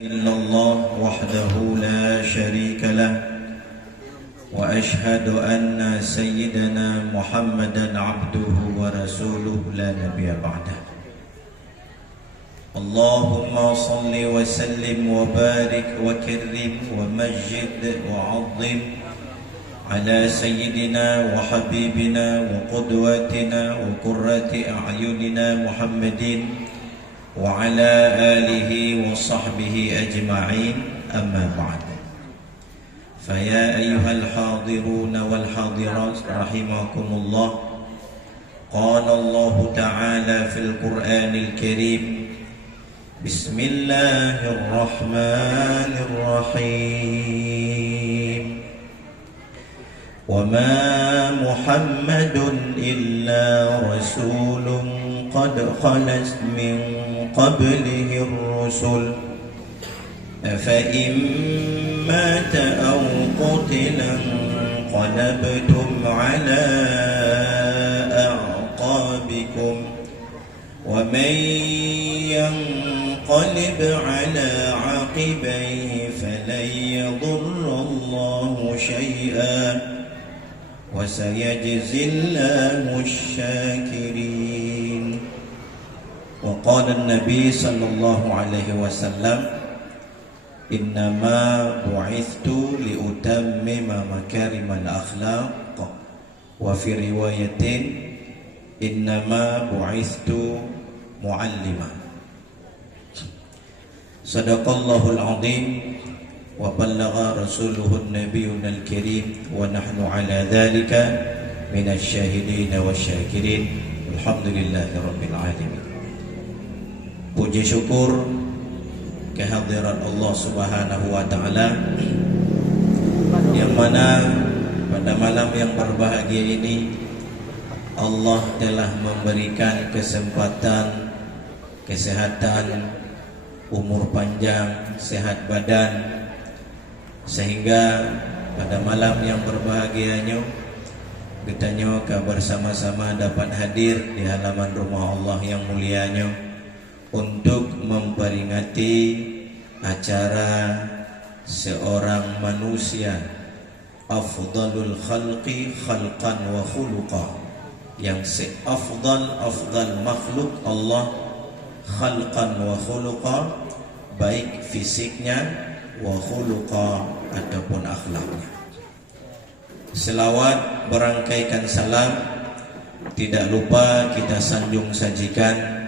إلا الله وحده لا شريك له وأشهد أن سيدنا محمدا عبده ورسوله لا نبي بعده. اللهم صل وسلم وبارك وكرم ومجد وعظم على سيدنا وحبيبنا وقدوتنا وقرة أعيننا محمد وعلى آله وصحبه أجمعين. أما بعد، فيا أيها الحاضرون والحاضرات رحمكم الله، قال الله تعالى في القرآن الكريم: بسم الله الرحمن الرحيم. وما محمد إلا رسول قد خلت من قبله الرسل أفإن مات أو قتل انقلبتم على أعقابكم ومن ينقلب على عقبيه فلن يضر الله شيئا وسيجزي الله الشاكرين. وقال النبي صلى الله عليه وسلم: إنما بعثت لأتمم مكارم الأخلاق. وفي رواية: إنما بعثت معلما. صدق الله العظيم وبلغ رسوله النبي الكريم ونحن على ذلك من الشاهدين والشاكرين. الحمد لله رب العالمين. Puji syukur kehadirat Allah Subhanahu wa taala, yang mana pada malam yang berbahagia ini Allah telah memberikan kesempatan, kesehatan, umur panjang, sehat badan, sehingga pada malam yang berbahagianya kita bersama-sama dapat hadir di halaman rumah Allah yang mulianya untuk memperingati acara seorang manusia afdalul khalqi khalqan wa khuluqa, yang seafdal makhluk Allah khalqan wa khuluqa, baik fisiknya wa khuluqa ataupun akhlaknya. Selawat berangkaikan salam tidak lupa kita sanjung sajikan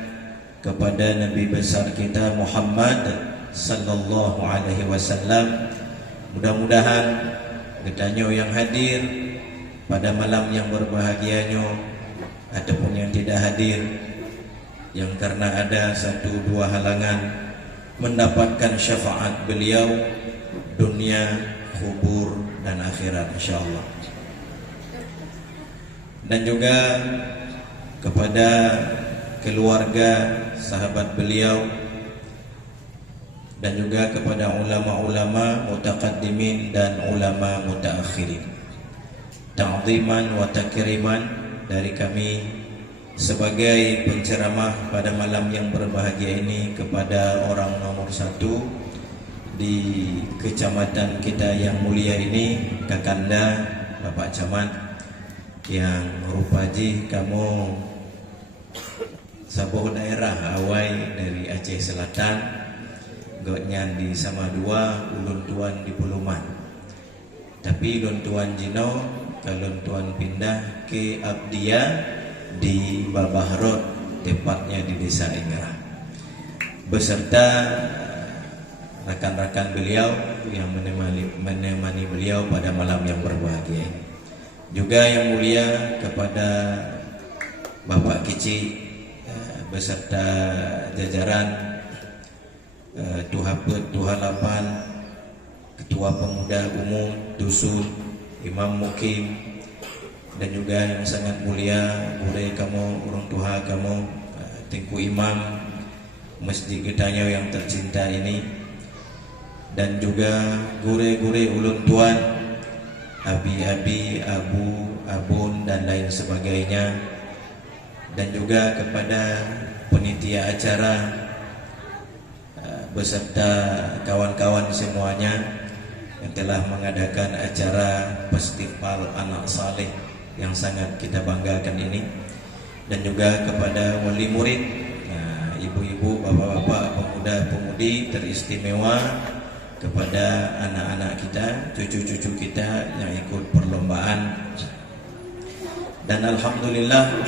kepada Nabi besar kita Muhammad sallallahu alaihi wasallam. Mudah-mudahan ketanyo yang hadir pada malam yang berbahagianya ataupun yang tidak hadir, yang karena ada satu dua halangan, mendapatkan syafaat beliau dunia, kubur dan akhirat insyaallah. Dan juga kepada keluarga, sahabat beliau, dan juga kepada ulama-ulama mutaqaddimin dan ulama mutaakhirin. Ta'ziman wa takriman dari kami sebagai penceramah pada malam yang berbahagia ini kepada orang nomor satu di kecamatan kita yang mulia ini, Kakanda Bapak Camat, yang rupaji kamu sabuh daerah awai dari Aceh Selatan, gotnyan di Samadua, ulun tuan di Puluman. Tapi ulun tuan Jino, kalau tuan pindah ke Abdia di Babahrod, tepatnya di Desa Ingrah, beserta rekan-rekan beliau yang menemani beliau pada malam yang berbahagia ini. Juga yang mulia kepada Bapak Kici beserta jajaran Tuhalapan, Ketua Pemuda Umum Dusun, Imam Mukim, dan juga yang sangat mulia Burai kamu, orang tua kamu, Tengku Imam Masjid Getanyo yang tercinta ini, dan juga gure-gure ulun tuan, abi-abi, abu, abun dan lain sebagainya, dan juga kepada penitia acara beserta kawan-kawan semuanya yang telah mengadakan acara Festival Anak Saleh yang sangat kita banggakan ini, dan juga kepada wali murid, ibu-ibu, bapak-bapak, pemuda-pemudi teristimewa, kepada anak-anak kita, cucu-cucu kita yang ikut perlombaan. Dan alhamdulillah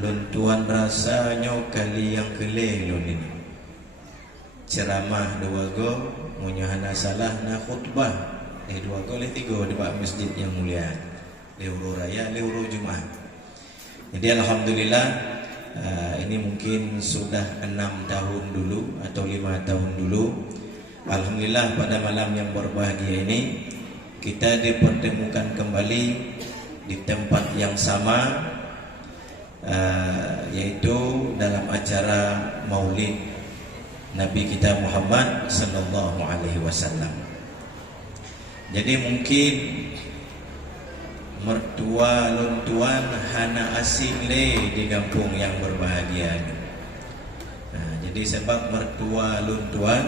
lun tuan rasanya kali yang kele lun ini ceramah dua go munyahana salah na khutbah dua go le tiga di masjid yang mulia Leuro Raya Leuro Jumat. Jadi alhamdulillah ini mungkin sudah 6 tahun dulu atau 5 tahun dulu. Alhamdulillah pada malam yang berbahagia ini kita dipertemukan kembali di tempat yang sama, yaitu dalam acara Maulid Nabi kita Muhammad sallallahu alaihi wasallam. Jadi mungkin mertua luntuan hana asing le di kampung yang berbahagia ini. Jadi sebab mertua luntuan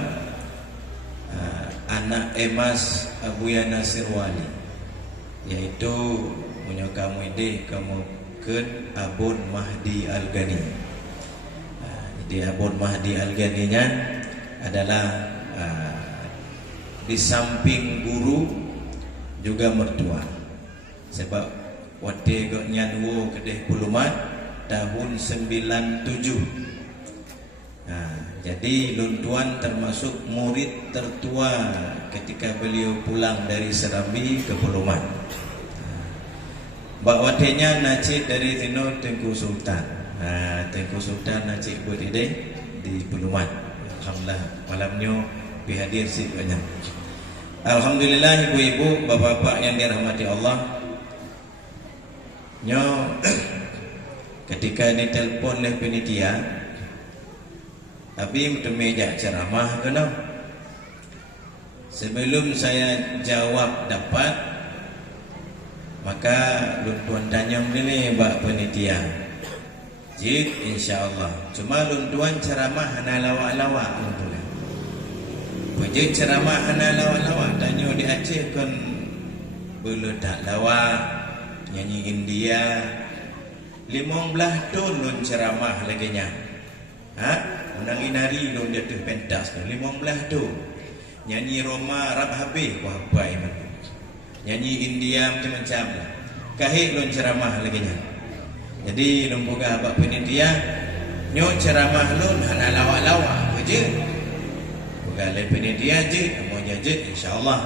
anak emas Abuya Nasir Wali, yaitu punya kamu ide kamu ken Abun Mahdi Al-Ghani. Jadi Abun Mahdi Al-Ghani-nya adalah di samping guru juga mertua. Sebab wate go nyanwo kedeh pulumat tahun 97. Jadi luntuan termasuk murid tertua ketika beliau pulang dari Serambi ke Puluman. Mbak watenya nacik dari Tino Tengku Sultan. Tengku Sultan nacik buat ide di Puluman. Alhamdulillah malamnya bihadir si banyak. Alhamdulillah ibu-ibu, bapak-bapak yang dirahmati Allah. Ketika ditelepon oleh penitia, tapi untuk meja ceramah kena. Sebelum saya jawab dapat, maka luntuan tanya ni Mbak penitia. Jid insya-Allah. Cuma luntuan ceramah hana lawak-lawak luntuan. Pejid ceramah hana lawak-lawak, tanya di Aceh kan boleh tak lawak, nyanyi India. 15 tahun lun ceramah lagi nya. Menang inari lun jatuh pentas tu 15 tu. Nyanyi Roma Arab habis apa iman. Nyanyi India macam-macam lah. Kahit lun ceramah lagi nya. Jadi lun boga abak penitia nyo ceramah lun hana lawak-lawak je. Boga le penitia je, amonya je insyaallah.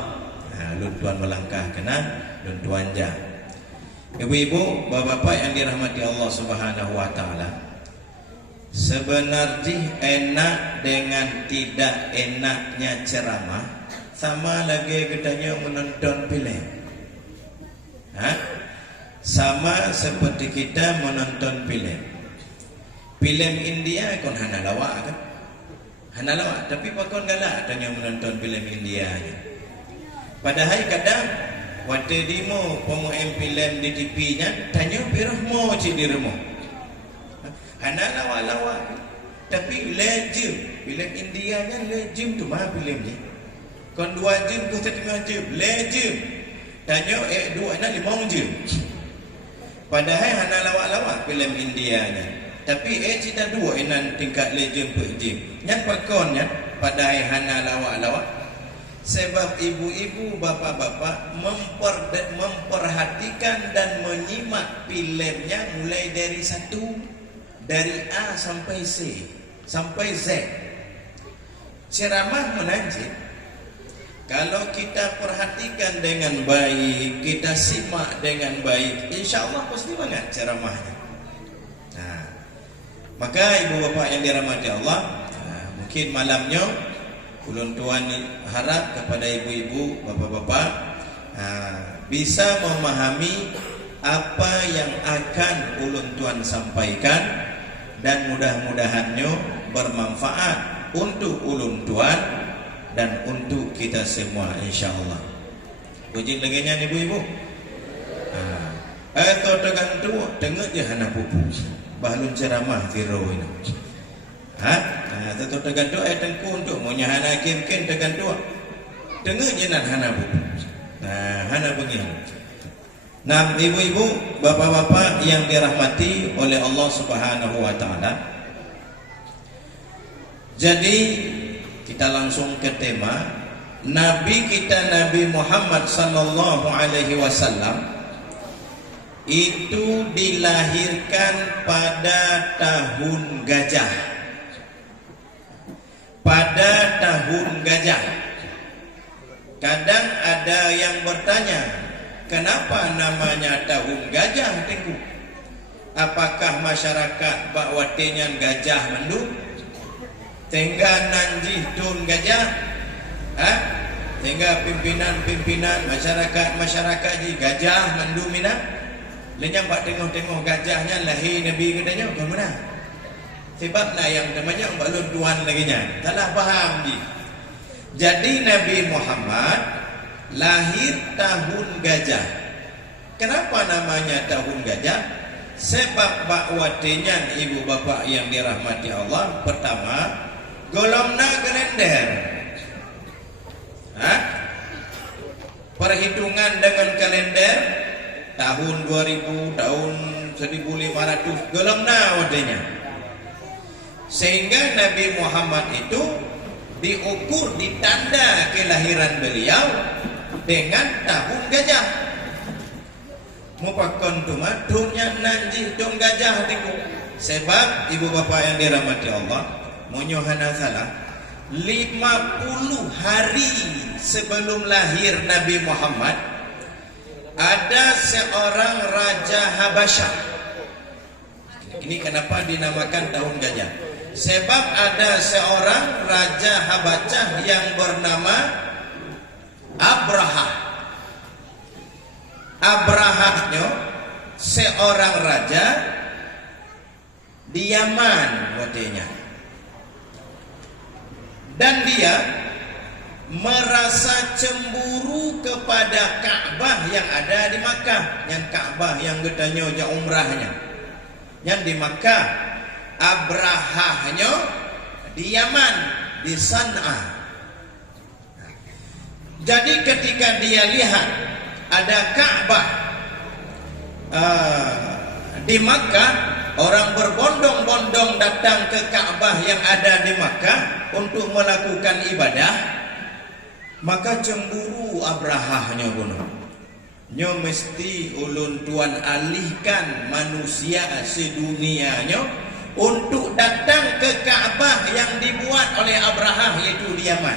Lun tuan melangkah kena lun tuan ja. Ibu-ibu, bapak-bapak yang dirahmati Allah Subhanahu wa taala. Sebenarnya enak dengan tidak enaknya ceramah sama lagi katanya menonton filem. Sama seperti kita menonton filem. Filem India kon hana lawak kan? Hana lawak, tapi pakon galak katanya menonton filem India nya. Padahal kadang waktu demo pemain filem di TV nya tanya pirah mo cik di rumah. Hana lawak-lawak, tapi legend filem India nya legend tu mah filem ni. Kon 2 jam ke 1/2 jam legend. Tanya 2 nak 5 jam. Padahal hana lawak-lawak filem India nya. Tapi cerita 2 enan tingkat legend per jam. Nyat pakon nya padahal hana lawak-lawak. Sebab ibu-ibu, bapak-bapak memperhatikan dan menyimak filmnya mulai dari 1, dari A sampai C sampai Z. Ceramah menanjik, kalau kita perhatikan dengan baik, kita simak dengan baik, insya Allah pasti banget ceramahnya. Maka ibu bapak yang dirahmati Allah, mungkin malamnya ulun tuan harap kepada ibu-ibu, bapak-bapak bisa memahami apa yang akan ulun tuan sampaikan, dan mudah-mudahannya bermanfaat untuk ulun tuan dan untuk kita semua insyaallah. Puji lagi nya ibu-ibu. Atau dengan tua tengok je hana pupu. Bahlun ceramah tiro ini. Tentu tergantung tengku untuk monya hana kim-kim tergantung. Dengar jenan hana bu. Hana begini. Nah, ibu-ibu, bapak-bapak yang dirahmati oleh Allah Subhanahu wa taala. Jadi kita langsung ke tema Nabi kita Nabi Muhammad sallallahu alaihi wasallam itu dilahirkan pada tahun gajah. Pada tahun gajah. Kadang ada yang bertanya, kenapa namanya tahun gajah tengku? Apakah masyarakat bakwatenya gajah mendung? Tengah nanji tun gajah? Tengah pimpinan-pimpinan masyarakat di gajah mendung mina? Lenyam pak tengok-tengok gajahnya lahir Nabi katanya ke mana? Sebablah yang namanya balon tuan lagi nya. Salah faham ji. Jadi Nabi Muhammad lahir tahun gajah. Kenapa namanya tahun gajah? Sebab bakwatenya ibu bapak yang dirahmati Allah, pertama golongna kalender. Perhitungan dengan kalender tahun 2000, tahun 1500 golongna wadenya. Sehingga Nabi Muhammad itu diukur ditanda kelahiran beliau dengan tahun gajah. Mupakan tumat dunia nanji dong gajah hatiku. Sebab ibu bapak yang dirahmati Allah, monyohana salah 50 hari sebelum lahir Nabi Muhammad ada seorang raja Habasyah. Ini kenapa dinamakan tahun gajah? Sebab ada seorang raja Habasyah yang bernama Abraha. Abraha seorang raja di Yaman wadenya. Dan dia merasa cemburu kepada Ka'bah yang ada di Makkah. Yang Ka'bah yang gedanya ja umrahnya. Yang di Makkah. Abrahahnya di Yaman, di San'a. Jadi ketika dia lihat ada Ka'bah di Makkah, orang berbondong-bondong datang ke Ka'bah yang ada di Makkah untuk melakukan ibadah, maka cemburu Abrahahnya bunuh. Nyo mesti ulun tuan alihkan manusia sedunianya untuk datang ke Ka'bah yang dibuat oleh Abraha, yaitu di Yaman.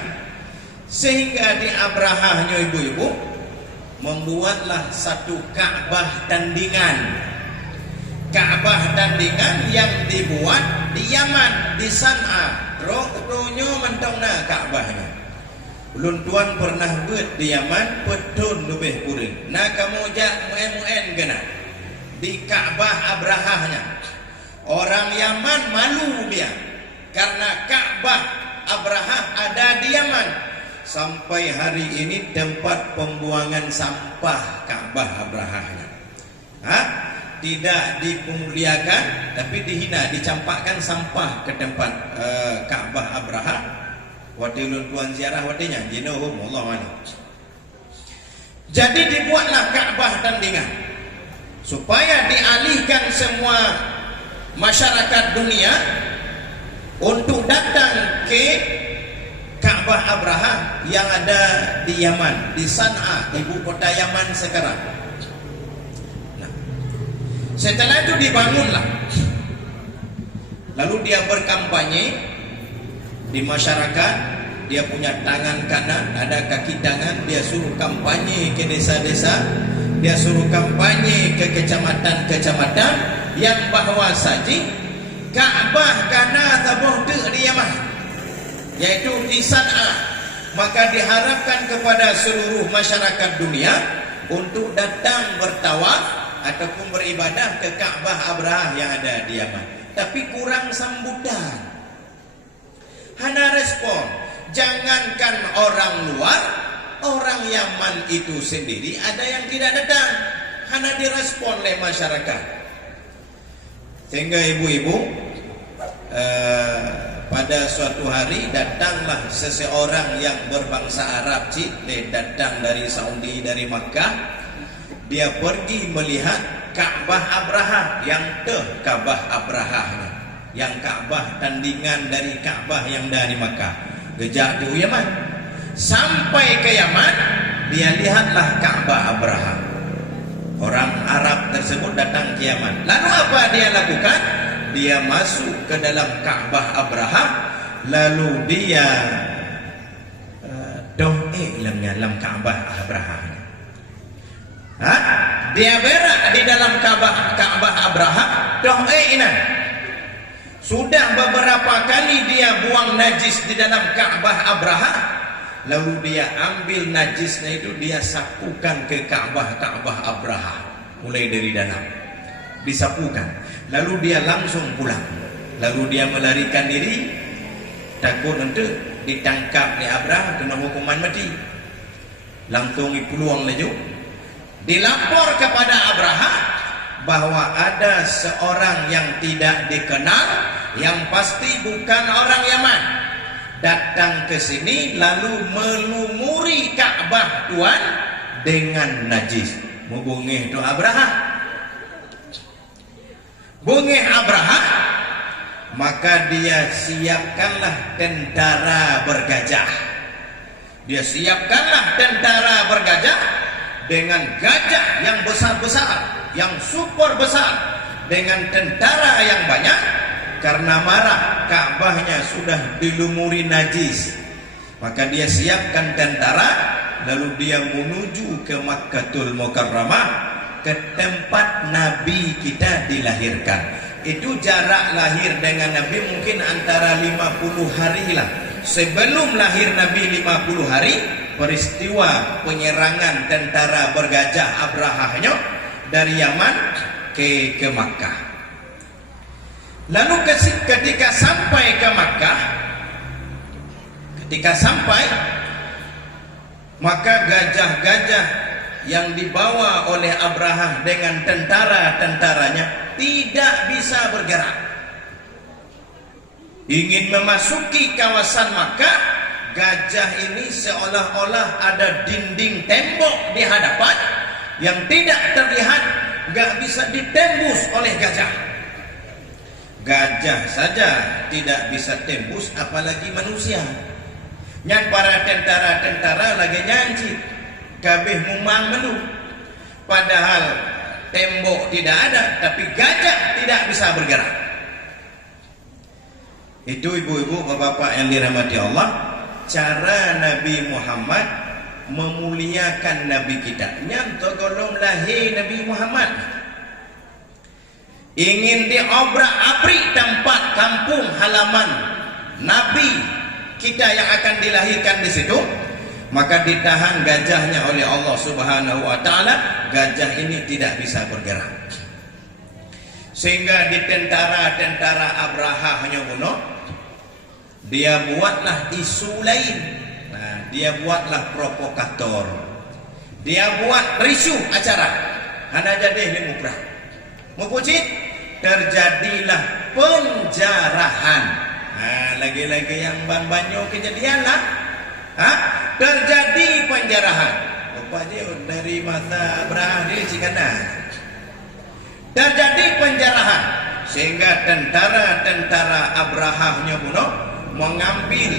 Sehingga di Abrahahnya ibu-ibu membuatlah satu Ka'bah tandingan. Ka'bah tandingan yang dibuat di Yaman, di San'a. Roknya mentongna Ka'bahnya. Ulun tuan pernah buat di Yaman petun lebih kurang. Nah kamu jak muen kena di Ka'bah Abrahahnya. Orang Yaman malu dia karena Ka'bah Abraha ada di Yaman. Sampai hari ini tempat pembuangan sampah Ka'bah Abrahahnya. Tidak dipemuliakan tapi dihina, dicampakkan sampah ke tempat Ka'bah Abraha. Wadilun tuan ziarah wadinya jinohum Allah wali. Jadi dibuatlah Ka'bah tandingan supaya dialihkan semua masyarakat dunia untuk datang ke Ka'bah Abraha yang ada di Yaman, di San'a, ibu kota Yaman sekarang. Nah, setelah itu dibangunlah. Lalu dia berkampanye di masyarakat. Dia punya tangan kanan, ada kaki tangan. Dia suruh kampanye ke desa-desa. Dia suruh kampanye ke kecamatan-kecamatan yang bahwa saja Ka'bah kana tabuh di Yaman, yaitu di San'a. Maka diharapkan kepada seluruh masyarakat dunia untuk datang bertawaf ataupun beribadah ke Ka'bah Abraha yang ada di Yaman. Tapi kurang sambutan. Hana respon. Jangankan orang luar, orang Yaman itu sendiri ada yang tidak datang. Hana direspon oleh masyarakat. Sehingga ibu-ibu pada suatu hari datanglah seseorang yang berbangsa Arab, datang dari Saudi, dari Makkah. Dia pergi melihat Ka'bah Abraha, yang Ka'bah Abraha, yang Ka'bah tandingan dari Ka'bah yang dari Makkah. Gejak di Yaman. Sampai ke Yaman, dia lihatlah Ka'bah Abraha. Orang Arab tersebut datang ke Yaman. Lalu apa dia lakukan? Dia masuk ke dalam Ka'bah Abraha, lalu dia doa dalam Ka'bah Abraha. Dia berak di dalam Ka'bah Abraha, doa ini. Sudah beberapa kali dia buang najis di dalam Ka'bah Abraha, lalu dia ambil najisnya itu, dia sapukan ke Ka'bah Abraha, mulai dari dalam disapukan. Lalu dia langsung pulang. Lalu dia melarikan diri, takut untuk ditangkap ni Abraha, kena hukuman mati. Langsung peluang laju. Dilapor kepada Abraha bahwa ada seorang yang tidak dikenal, yang pasti bukan orang Yaman, datang ke sini lalu melumuri Ka'bah Tuhan dengan najis. Mubungih tu Abraha. Bungih Abraha, maka dia siapkanlah tentara bergajah. Dia siapkanlah tentara bergajah dengan gajah yang besar-besar, yang super besar, dengan tentara yang banyak. Karena marah Ka'bahnya sudah dilumuri najis, maka dia siapkan tentara, lalu dia menuju ke Makkatul Mukarramah, ke tempat Nabi kita dilahirkan. Itu jarak lahir dengan Nabi mungkin antara 50 hari lah. Sebelum lahir Nabi 50 hari, peristiwa penyerangan tentara bergajah Abrahahnya dari Yaman ke Makkah. Lalu ketika sampai ke Makkah, maka gajah-gajah yang dibawa oleh Abraha dengan tentara-tentaranya tidak bisa bergerak. Ingin memasuki kawasan Makkah, gajah ini seolah-olah ada dinding tembok di hadapan yang tidak terlihat, gak bisa ditembus oleh gajah. Gajah saja tidak bisa tembus, apalagi manusia. Yang para tentara-tentara lagi nyanyi kabeh mumang melu, padahal tembok tidak ada, tapi gajah tidak bisa bergerak. Itu ibu-ibu, bapak-bapak yang dirahmati Allah, cara Nabi Muhammad memuliakan Nabi kita. Nyam togolong lahir Nabi Muhammad, ingin diobrak-abrik tempat kampung halaman Nabi kita yang akan dilahirkan di situ. Maka ditahan gajahnya oleh Allah Subhanahu wa ta'ala. Gajah ini tidak bisa bergerak, sehingga di tentara Abraha hanya bunuh. Dia buatlah isu lain. Dia buatlah provokator. Dia buat risu acara. Hana jadi limuprak mupucit, terjadilah penjarahan. Lagi-lagi yang banyak kejadian lah. Terjadi penjarahan. Rupanya dari masa Abraha di Cikana terjadi penjarahan, sehingga tentara Abrahahnya bunuh, mengambil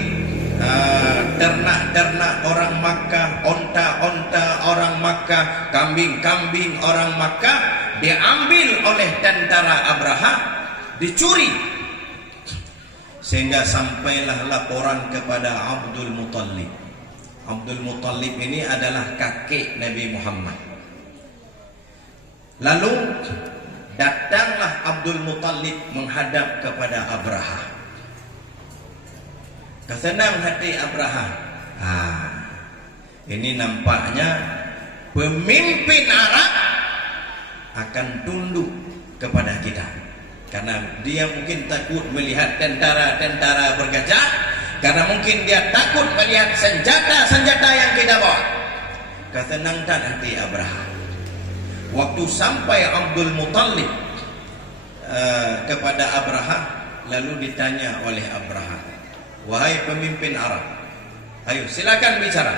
ternak-ternak orang Makkah, onta-onta orang Makkah, kambing-kambing orang Makkah, diambil oleh tentara Abraha, dicuri. Sehingga sampailah laporan kepada Abdul Muttalib. Abdul Muttalib ini adalah kakek Nabi Muhammad. Lalu datanglah Abdul Muttalib menghadap kepada Abraha. Kesenang hati Abraha. Ini nampaknya pemimpin Arab akan tunduk kepada kita. Karena dia mungkin takut melihat tentara-tentara bergajah, karena mungkin dia takut melihat senjata-senjata yang kita bawa. Kesenangkan hati Abraha. Waktu sampai Abdul Muttalib kepada Abraha, lalu ditanya oleh Abraha, wahai pemimpin Arab, ayo silakan bicara.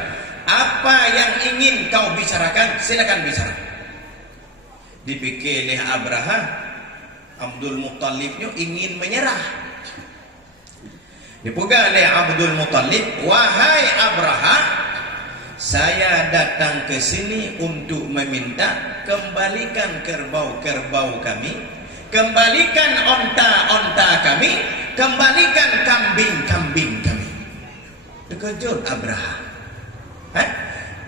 Apa yang ingin kau bicarakan, silakan bicara. Dipikir oleh Abraha, Abdul Muttalibnya ingin menyerah. Dipegang oleh Abdul Muttalib, wahai Abraha, saya datang ke sini untuk meminta kembalikan kerbau-kerbau kami, kembalikan onta-onta kami, kembalikan kambing-kambing kami. Terkejut Abraha.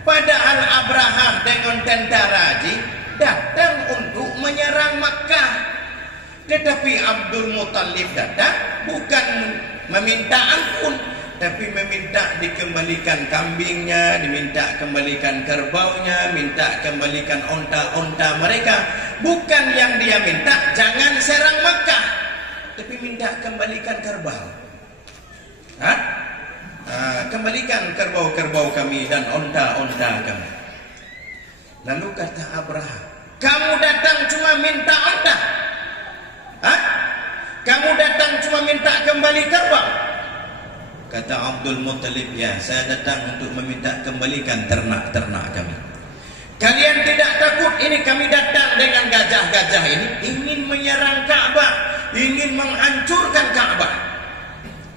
Padahal Abraha dengan tentara haji datang untuk menyerang Makkah. Tetapi Abdul Muttalib datang bukan meminta ampun, tapi meminta dikembalikan kambingnya, diminta kembalikan kerbaunya, minta kembalikan onta-onta mereka. Bukan yang dia minta jangan serang Makkah, tapi minta kembalikan kerbau. Kembalikan kerbau-kerbau kami dan onta-onta kami. Lalu kata Abraha, kamu datang cuma minta onta? Kamu datang cuma minta kembali kerbau? Kata Abdul Muttalib, ya, saya datang untuk meminta kembalikan ternak-ternak kami. Kalian tidak takut ini kami datang dengan gajah-gajah ini ingin menyerang Ka'bah, ingin menghancurkan Ka'bah.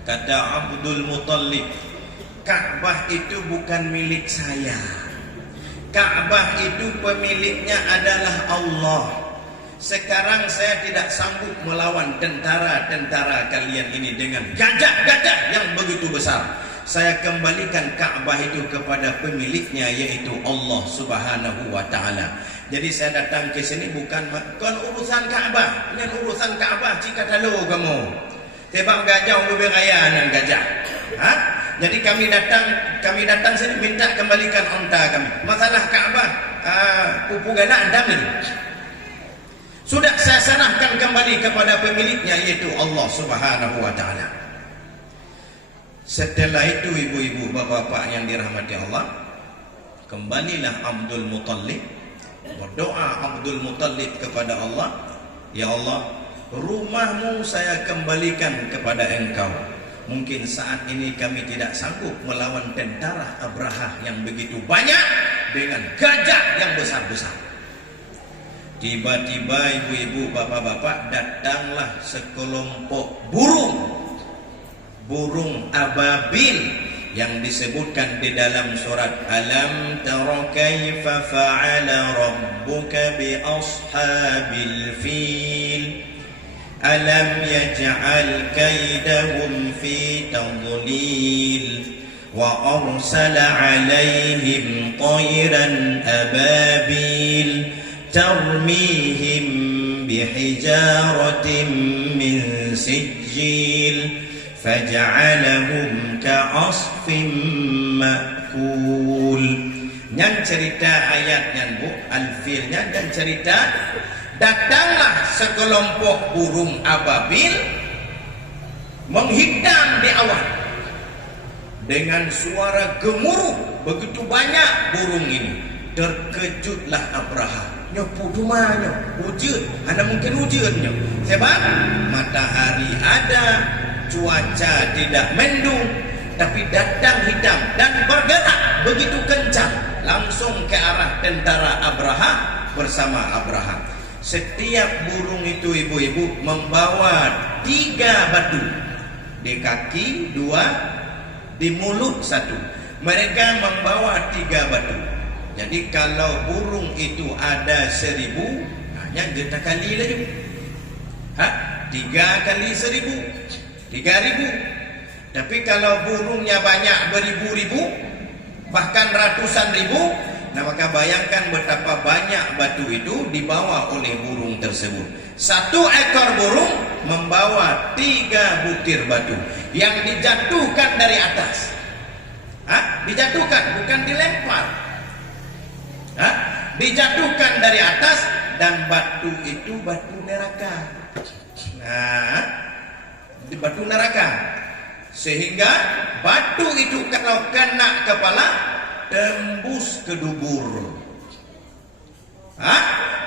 Kata Abdul Muttalib, Ka'bah itu bukan milik saya. Ka'bah itu pemiliknya adalah Allah. Sekarang saya tidak sanggup melawan tentara-tentara kalian ini dengan gajah-gajah yang begitu besar. Saya kembalikan Ka'bah itu kepada pemiliknya, yaitu Allah Subhanahu wa Ta'ala. Jadi saya datang ke sini bukan urusan Ka'bah. Ini urusan Ka'bah jika tahu kamu. Tebak gajah beraya dengan gajah. Jadi kami datang sini minta kembalikan onta kami. Masalah Ka'bah, pupu gana anda ini. Sudah saya serahkan kembali kepada pemiliknya, yaitu Allah Subhanahu wa Ta'ala. Setelah itu ibu-ibu, bapak-bapak yang dirahmati Allah, kembalilah Abdul Muttalib, berdoa Abdul Muttalib kepada Allah, ya Allah, rumahmu saya kembalikan kepada engkau. Mungkin saat ini kami tidak sanggup melawan tentara Abraha yang begitu banyak dengan gajah yang besar-besar. Tiba-tiba ibu-ibu, bapak-bapak, datanglah sekelompok burung ababil yang disebutkan di dalam surat Alam tara kaifa fa'ala rabbuka bi ashabil fil alam yaj'al kaidahum fi tadlil wa arsala 'alaihim tayran ababil tarmihim bihijaratin min sijil faj'alahum ka'asfin ma'kul. Yang cerita ayatnya Bu, Al-Filnya, dan cerita datanglah sekelompok burung ababil menghitam di awan dengan suara gemuruh. Begitu banyak burung ini, terkejutlah Abraha. Nyopu rumahnya wujud, ada mungkin wujudnya sebab matahari ada, cuaca tidak mendung, tapi datang hitam dan bergerak begitu kencang langsung ke arah tentara Abraha bersama Abraha. Setiap burung itu ibu-ibu membawa 3 batu, di kaki 2, di mulut 1. Mereka membawa 3 batu. Jadi kalau burung itu ada 1000, hanya kita kali lagi. 3 kali 1000, 3000. Tapi kalau burungnya banyak beribu-ribu, bahkan ratusan ribu, nah maka bayangkan betapa banyak batu itu dibawa oleh burung tersebut. 1 ekor burung membawa 3 butir batu yang dijatuhkan dari atas. Dijatuhkan, bukan dilempar. Dijatuhkan dari atas, dan batu itu batu neraka. Batu neraka, sehingga batu itu kalau kena kepala tembus ke dubur,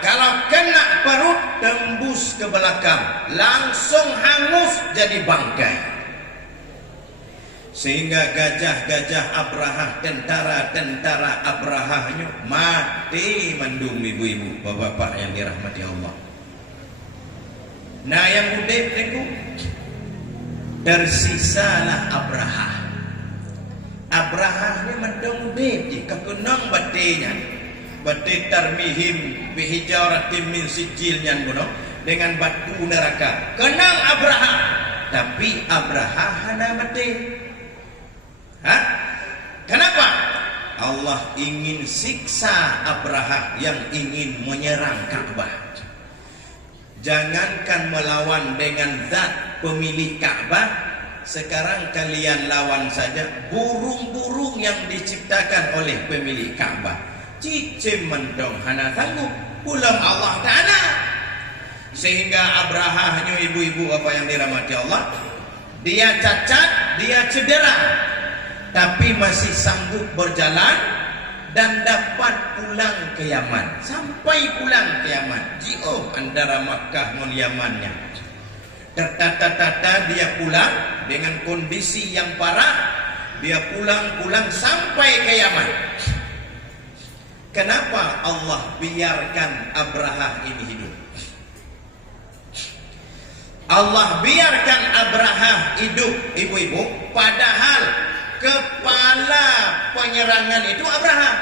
kalau kena perut tembus ke belakang, langsung hangus jadi bangkai. Sehingga gajah-gajah Abraha, tentara-tentara Abrahanya mati mendung, ibu-ibu, bapak-bapak yang dirahmati Allah. Nah yang udah itu tersisalah Abraha. Abraha ini mendung udah kekenang batenya, bati tarmihim bihijaratim min sijilnya dengan batu neraka. Kenang Abraha, tapi Abraha hana mati. Hah? Kenapa? Allah ingin siksa Abraha yang ingin menyerang Ka'bah. Jangankan melawan dengan zat pemilik Ka'bah, sekarang kalian lawan saja burung-burung yang diciptakan oleh pemilik Ka'bah. Cicim mendong hana sanggup, pulang Allah Ta'ala. Sehingga Abraha, ibu-ibu apa yang dirahmati Allah, dia cacat, dia cedera, tapi masih sanggup berjalan dan dapat pulang ke Yaman. Sampai pulang ke Yaman, jauh antara Makkah dan Yamannya. Tertata-tata dia pulang dengan kondisi yang parah. Dia pulang sampai ke Yaman. Kenapa Allah biarkan Abraha ini hidup? Allah biarkan Abraha hidup, ibu-ibu, padahal kepala penyerangan itu Abraha.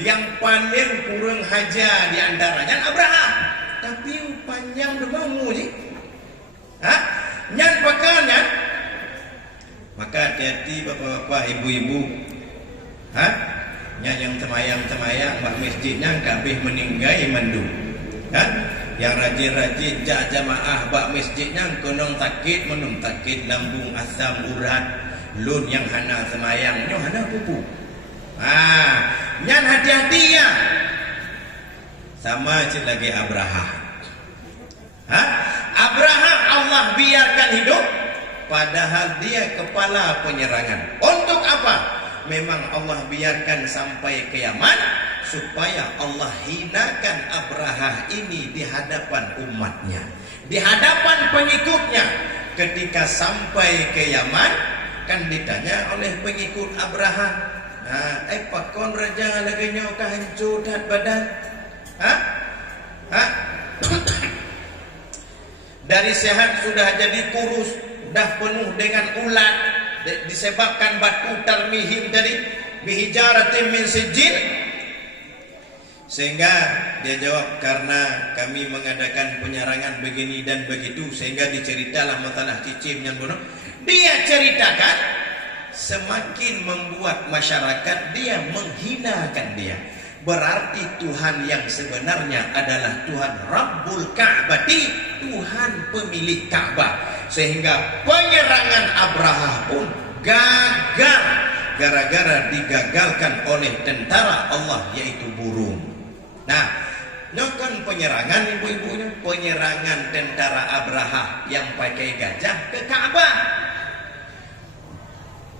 Yang paling kurang haja di antaranya Abraha. Tapi panjang demamu ni. Hah? Nyan pakannya. Maka hati-hati bapak-bapak, ibu-ibu. Hah? Nyan yang temayang-temayang mak masjidnya kabeh meninggai mandu. Hah? Yang rajin-rajin jamaah bak masjidnya konong takit menung takit lambung asam urat. Lun yang hana semayang, nyo hana pupu. Nyan hati-hati ya. Sama cik lagi Abraha. Abraha Allah biarkan hidup, padahal dia kepala penyerangan. Untuk apa? Memang Allah biarkan sampai ke Yaman supaya Allah hinakan Abraha ini di hadapan umatnya, di hadapan pengikutnya. Ketika sampai ke Yaman, kan ditanya oleh pengikut Abraha, pakon raja lagi nyoka hancur dat badan. Dari sehat sudah jadi kurus, dah penuh dengan ulat, disebabkan batu tarmihim tadi, bihijaratim min sijil. Sehingga dia jawab, karena kami mengadakan penyerangan begini dan begitu. Sehingga diceritalah masalah cicim yang bunuh. Dia ceritakan, semakin membuat masyarakat dia menghinakan dia. Berarti Tuhan yang sebenarnya adalah Tuhan Rabbul Ka'bati, Tuhan pemilik Ka'bah. Sehingga penyerangan Abraha pun gagal gara-gara digagalkan oleh tentara Allah, yaitu burung. Nah, nyokan penyerangan ibu-ibunya, penyerangan tentara Abraha yang pakai gajah ke Ka'bah.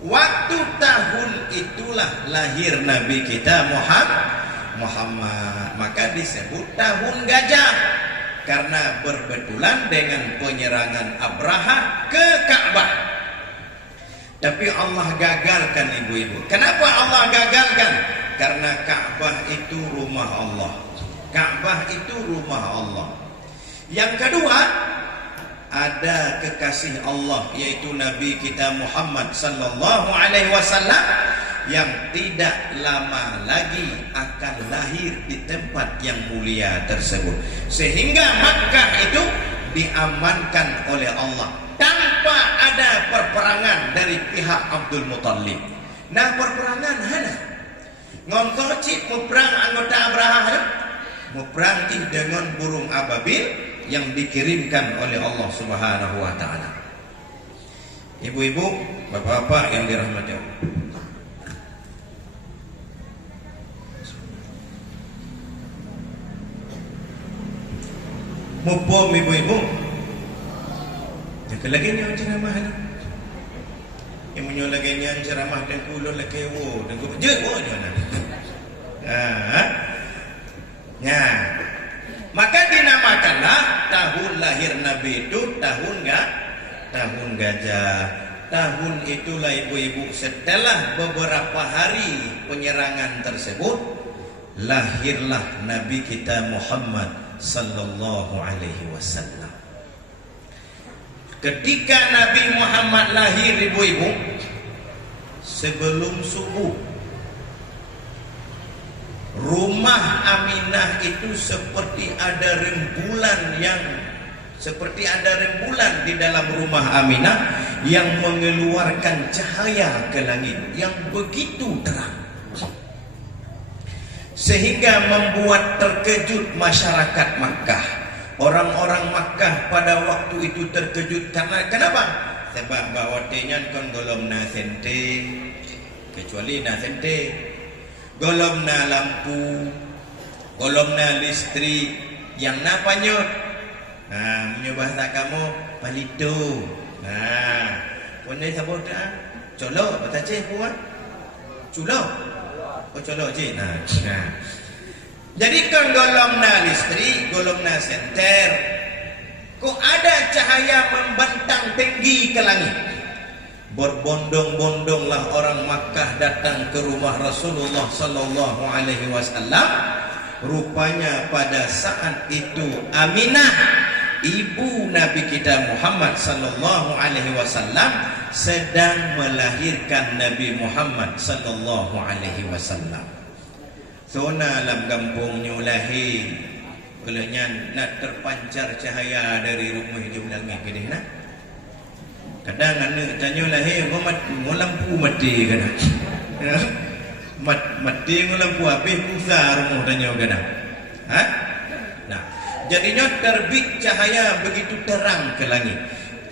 Waktu tahun itulah lahir Nabi kita Muhammad. Maka disebut tahun gajah, karena berbetulan dengan penyerangan Abraha ke Ka'bah. Tapi Allah gagalkan ibu-ibu. Kenapa Allah gagalkan? Karena Ka'bah itu rumah Allah. Ka'bah itu rumah Allah. Yang kedua, ada kekasih Allah, yaitu Nabi kita Muhammad sallallahu alaihi wasallam, yang tidak lama lagi akan lahir di tempat yang mulia tersebut. Sehingga Makkah itu diamankan oleh Allah tanpa ada perperangan dari pihak Abdul Muttalib. Nah, perperangan hana ngongkocit meperang anggota Abraha, meperang dengan burung ababil yang dikirimkan oleh Allah Subhanahu wa taala. Ibu-ibu, bapak-bapak yang dirahmati Allah. Mupom ibu-ibu. Yang lagi ni ceramah ni. Yang menyo lagi ni ceramah dan kulun lagi wo dan ku je wo ni ana. Maka dinamakanlah tahun lahir Nabi itu tahun gajah. tahun itulah ibu-ibu, setelah beberapa hari penyerangan tersebut, lahirlah Nabi kita Muhammad sallallahu alaihi wasallam. Ketika Nabi Muhammad lahir ibu-ibu, sebelum subuh, rumah Aminah itu seperti ada rembulan di dalam rumah Aminah yang mengeluarkan cahaya ke langit yang begitu terang, sehingga membuat terkejut masyarakat Makkah. Orang-orang Makkah pada waktu itu terkejut karena kenapa? Sebab bahawa tenyan kon golom na sente, kecuali na sente, golom na lampu, golom na listrik, yang napanya punya bahasa kamu palito. Pondai sabot colok bahasa Aceh puan. Culok. Oh colok je. Jadi kan golong na listrik, golong na senter, kok ada cahaya membentang tinggi ke langit. Berbondong-bondonglah orang Makkah datang ke rumah Rasulullah sallallahu alaihi wasallam. Rupanya pada saat itu Aminah, ibu Nabi kita Muhammad sallallahu alaihi wasallam, sedang melahirkan Nabi Muhammad sallallahu alaihi wasallam. Sona dalam kampungnya lahir, kelenya nak terpancar cahaya dari rumah dia langit gede nak. Kadang anak tanya lahir, mau lampu mati kadang. Mati lampu habis pusar rumah tanya kadang. Nah, jadinya terbit cahaya begitu terang ke langit.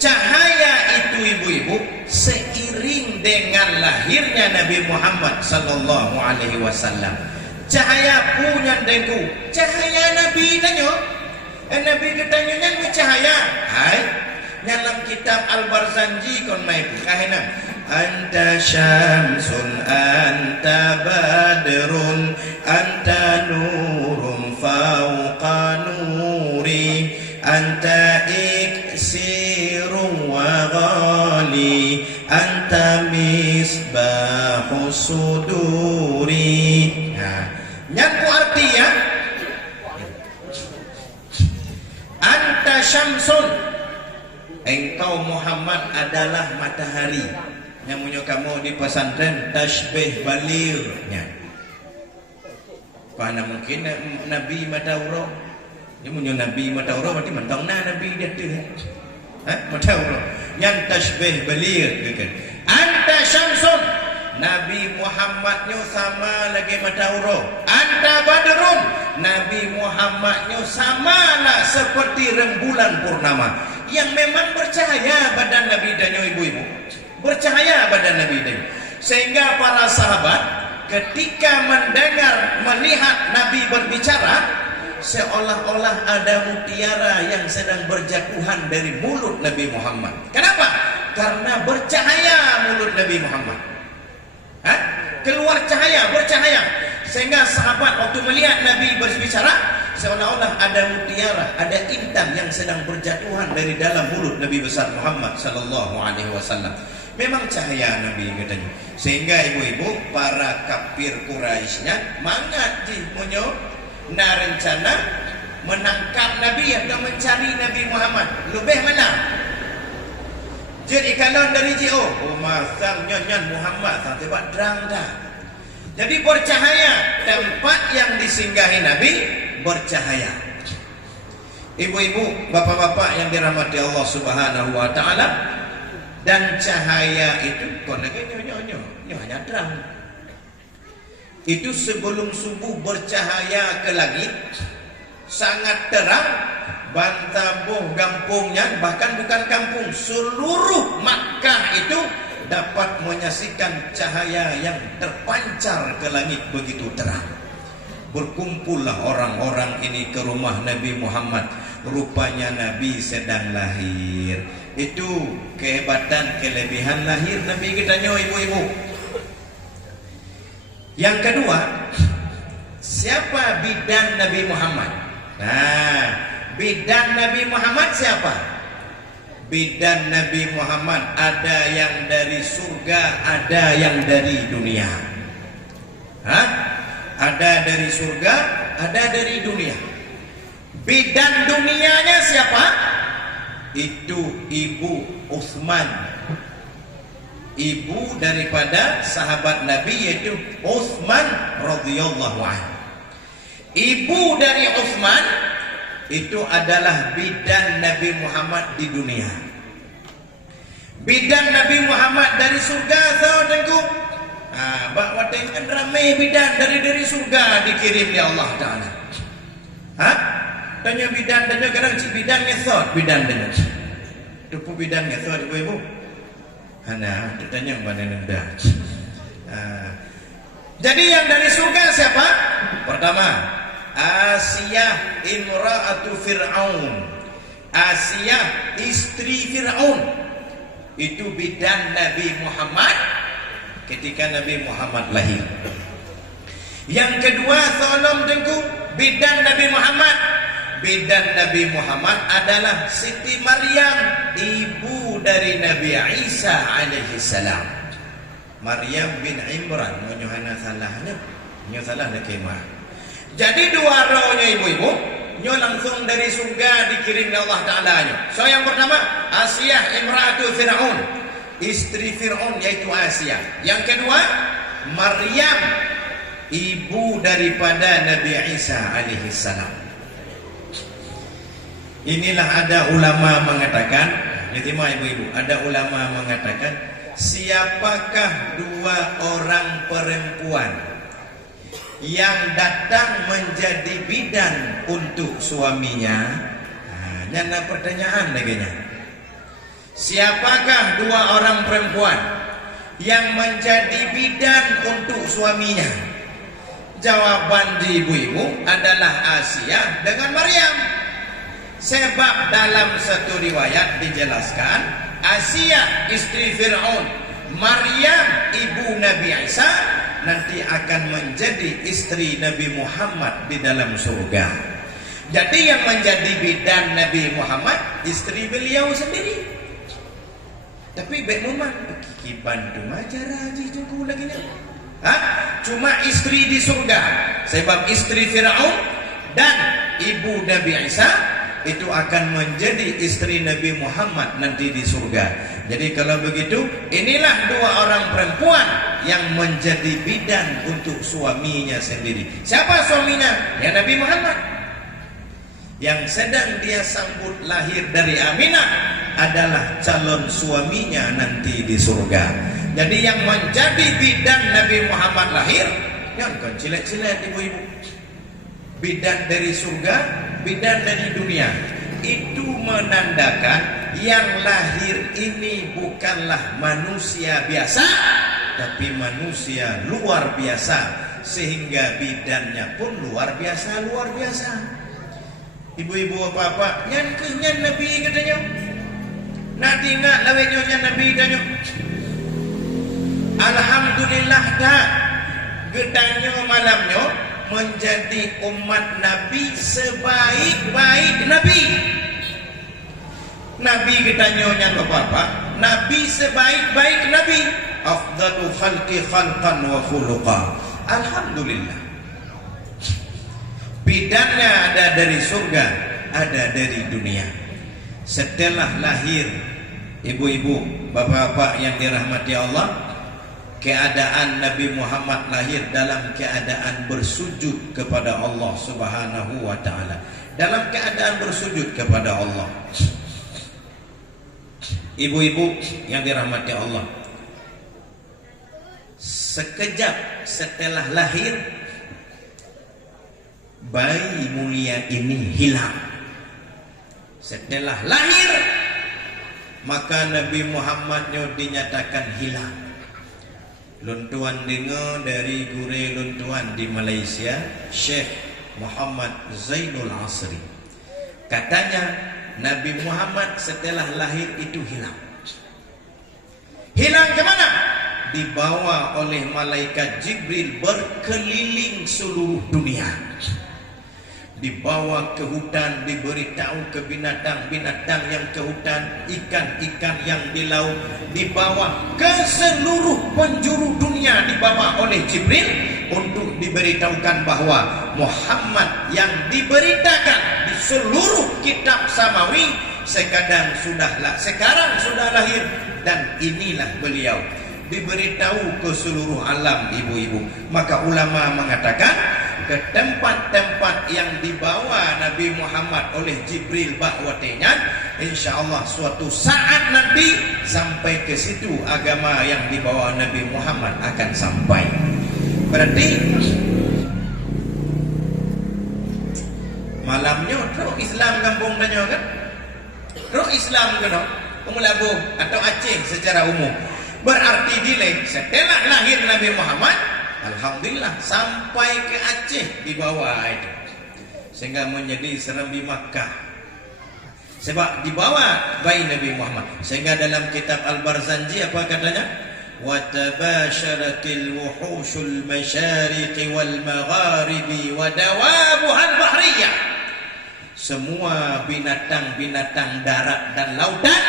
Cahaya itu ibu-ibu seiring dengan lahirnya Nabi Muhammad sallallahu alaihi wasallam. Cahaya punya dengku, cahaya Nabi tanya. Nabi katanya yang cahaya. Hai, dalam kitab Al-Barzanji kon mai kahena. Anta syamsun, anta badrun, anta nurun fauqa nuri, anta iksirun wa ghali, anta misbahus suduri. Yang artinya anta syamsun, engkau Muhammad adalah matahari. Yang punya kamu di pesantren tasbih balirnya. Karena mungkin Nabi Matauro, dia punya Nabi Matauro berarti mentang Nabi dia tu. Matauro yang tasbih balir kan. Anta syamsun, Nabi Muhammadnya sama lagi Matauro. Anta badrun, Nabi Muhammadnya sama lah seperti rembulan purnama yang memang bercahaya badan Nabi dan ibu-ibu, bercahaya badan Nabi dan, sehingga para sahabat ketika mendengar melihat Nabi berbicara seolah-olah ada mutiara yang sedang berjatuhan dari mulut Nabi Muhammad. Kenapa? Karena bercahaya mulut Nabi Muhammad. Keluar cahaya, bercahaya, sehingga sahabat waktu melihat Nabi berbicara seolah-olah ada mutiara, ada intan yang sedang berjatuhan dari dalam mulut Nabi besar Muhammad sallallahu alaihi wasallam. Memang cahaya Nabi katanya. Sehingga ibu-ibu para kafir Quraisynya mangat di munyo na rencana menangkap Nabi atau mencari Nabi Muhammad. Lebih mana? Jadi kalau dari JO, masang nyanyian Muhammad sang tebak terang dah. Jadi bercahaya, tempat yang disinggahi Nabi bercahaya. Ibu-ibu, bapak-bapak yang dirahmati Allah Subhanahu wa taala, dan cahaya itu kon lagi nyonya hanya terang. Itu sebelum subuh bercahaya ke langit, sangat terang. Bantabuh kampungnya, bahkan bukan kampung, seluruh Makkah itu dapat menyaksikan cahaya yang terpancar ke langit begitu terang. Berkumpullah orang-orang ini ke rumah Nabi Muhammad. Rupanya Nabi sedang lahir. Itu kehebatan, kelebihan lahir Nabi kitanya ibu-ibu. Yang kedua, siapa bidan Nabi Muhammad? Nah, bidan Nabi Muhammad siapa? bidan Nabi Muhammad ada yang dari surga, ada yang dari dunia. Ada dari surga, ada dari dunia. Bidan dunianya siapa? Itu Ibu Utsman, ibu daripada sahabat Nabi, yaitu Utsman radhiyallahu anhu. Ibu dari Utsman itu adalah bidan Nabi Muhammad di dunia. Bidan Nabi Muhammad dari surga, saudaraku. Bawa dengan ramai bidan dari surga dikirim oleh Allah Taala. Tanya bidan, tanya kadang si bidan ngesot, bidan tanya. Tupu bidan ngesot ibu-ibu. Hana, tanya mana nenda. Jadi yang dari surga siapa? Pertama, Asiyah imra'atu Fir'aun. Asiyah istri Fir'aun. Itu bidan Nabi Muhammad ketika Nabi Muhammad lahir. Yang kedua, tolong tengku, bidan Nabi Muhammad. Bidan Nabi Muhammad adalah Siti Maryam, ibu dari Nabi Isa alaihi salam. Maryam bin Imran, menyohana salahnya, nyo salah nak kemah. Jadi dua rohnya ibu-ibu, nyo langsung dari surga dikirim oleh Allah Taala nyo. So yang pertama, Asiyah imra'atu Fir'aun, istri Fir'aun yaitu Asiyah. Yang kedua, Maryam, ibu daripada Nabi Isa alaihi salam. Inilah ada ulama mengatakan, terima ibu-ibu, ada ulama mengatakan, siapakah dua orang perempuan yang datang menjadi bidan untuk suaminya? Nyana pertanyaan laginya. Siapakah dua orang perempuan yang menjadi bidan untuk suaminya? Jawaban di ibu-ibu adalah Asiyah dengan Maryam. Sebab dalam satu riwayat dijelaskan, Asiyah istri Fir'aun, Maryam ibu Nabi Isa nanti akan menjadi istri Nabi Muhammad di dalam surga. Jadi yang menjadi bidan Nabi Muhammad istri beliau sendiri. Tapi baik memang kiki bantu macara haji tunggu lagi ni. Cuma istri di surga. Sebab istri Fir'aun dan ibu Nabi Isa itu akan menjadi istri Nabi Muhammad nanti di surga. Jadi kalau begitu, inilah dua orang perempuan yang menjadi bidan untuk suaminya sendiri. Siapa suaminya? Ya Nabi Muhammad. Yang sedang dia sambut lahir dari Aminah adalah calon suaminya nanti di surga. Jadi yang menjadi bidan Nabi Muhammad lahir, yang kan cilet-cilet ibu-ibu. Bidan dari surga, bidan dari dunia. Itu menandakan yang lahir ini bukanlah manusia biasa, tapi manusia luar biasa, sehingga bidannya pun luar biasa. Ibu-ibu apa-apa, nyan kenyan Nabi katanya. Nanti nak lawenyonya Nabi katanya. Alhamdulillah dah, gedanyo malamnya menjadi umat Nabi sebaik-baik Nabi. Nabi ketanyonya bapak-bapak, Nabi sebaik-baik Nabi, afdalu khalqi khalqan wa khuluqa. Alhamdulillah. Bidannya ada dari surga, ada dari dunia. Setelah lahir, ibu-ibu, bapak-bapak yang dirahmati Allah, keadaan Nabi Muhammad lahir dalam keadaan bersujud kepada Allah Subhanahu wa taala. Dalam keadaan bersujud kepada Allah. Ibu-ibu yang dirahmati Allah, sekejap setelah lahir, bayi mulia ini hilang. Setelah lahir, maka Nabi Muhammadnya dinyatakan hilang. Luntuan dengar dari gure luntuan di Malaysia, Syekh Muhammad Zainul Asri. Katanya Nabi Muhammad setelah lahir itu hilang. Hilang ke mana? Dibawa oleh malaikat Jibril berkeliling seluruh dunia. dibawa ke hutan, diberitahu ke binatang-binatang yang ke hutan, ikan-ikan yang di laut, dibawa ke seluruh penjuru dunia, dibawa oleh Jibril untuk diberitahukan bahwa Muhammad yang diberitakan di seluruh kitab samawi sekarang sudah lahir, dan inilah beliau. Diberitahu ke seluruh alam, ibu-ibu. Maka ulama mengatakan ke tempat-tempat yang dibawa Nabi Muhammad oleh Jibril bakwatenya, insyaallah suatu saat nanti sampai ke situ agama yang dibawa Nabi Muhammad akan sampai. Berarti malamnya roh Islam kampung danyo kan? Roh Islam kan? Umulabu atau Aceh secara umum. Berarti dileng setelah lahir Nabi Muhammad, alhamdulillah sampai ke Aceh di bawah itu, sehingga menjadi Serambi Makkah. Sebab dibawa bayi Nabi Muhammad. Sehingga dalam kitab Al-Barzanji apa katanya? Wa tabasharatil wuhushul masyariqi wal magharibi wa dawabuhal bahriyah. Semua binatang-binatang darat dan lautan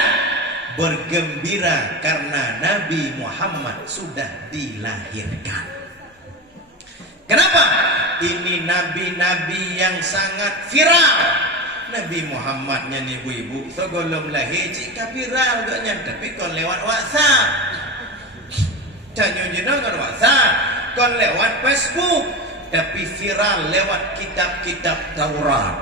bergembira karena Nabi Muhammad sudah dilahirkan. Kenapa? Ini nabi-nabi yang sangat viral. Nabi Muhammadnya nih ibu-ibu, sebelum lahir jika viral gaknya, tapi kon lewat WhatsApp. Jangan jenong kan WhatsApp, kon lewat Facebook, tapi viral lewat kitab-kitab Taurat,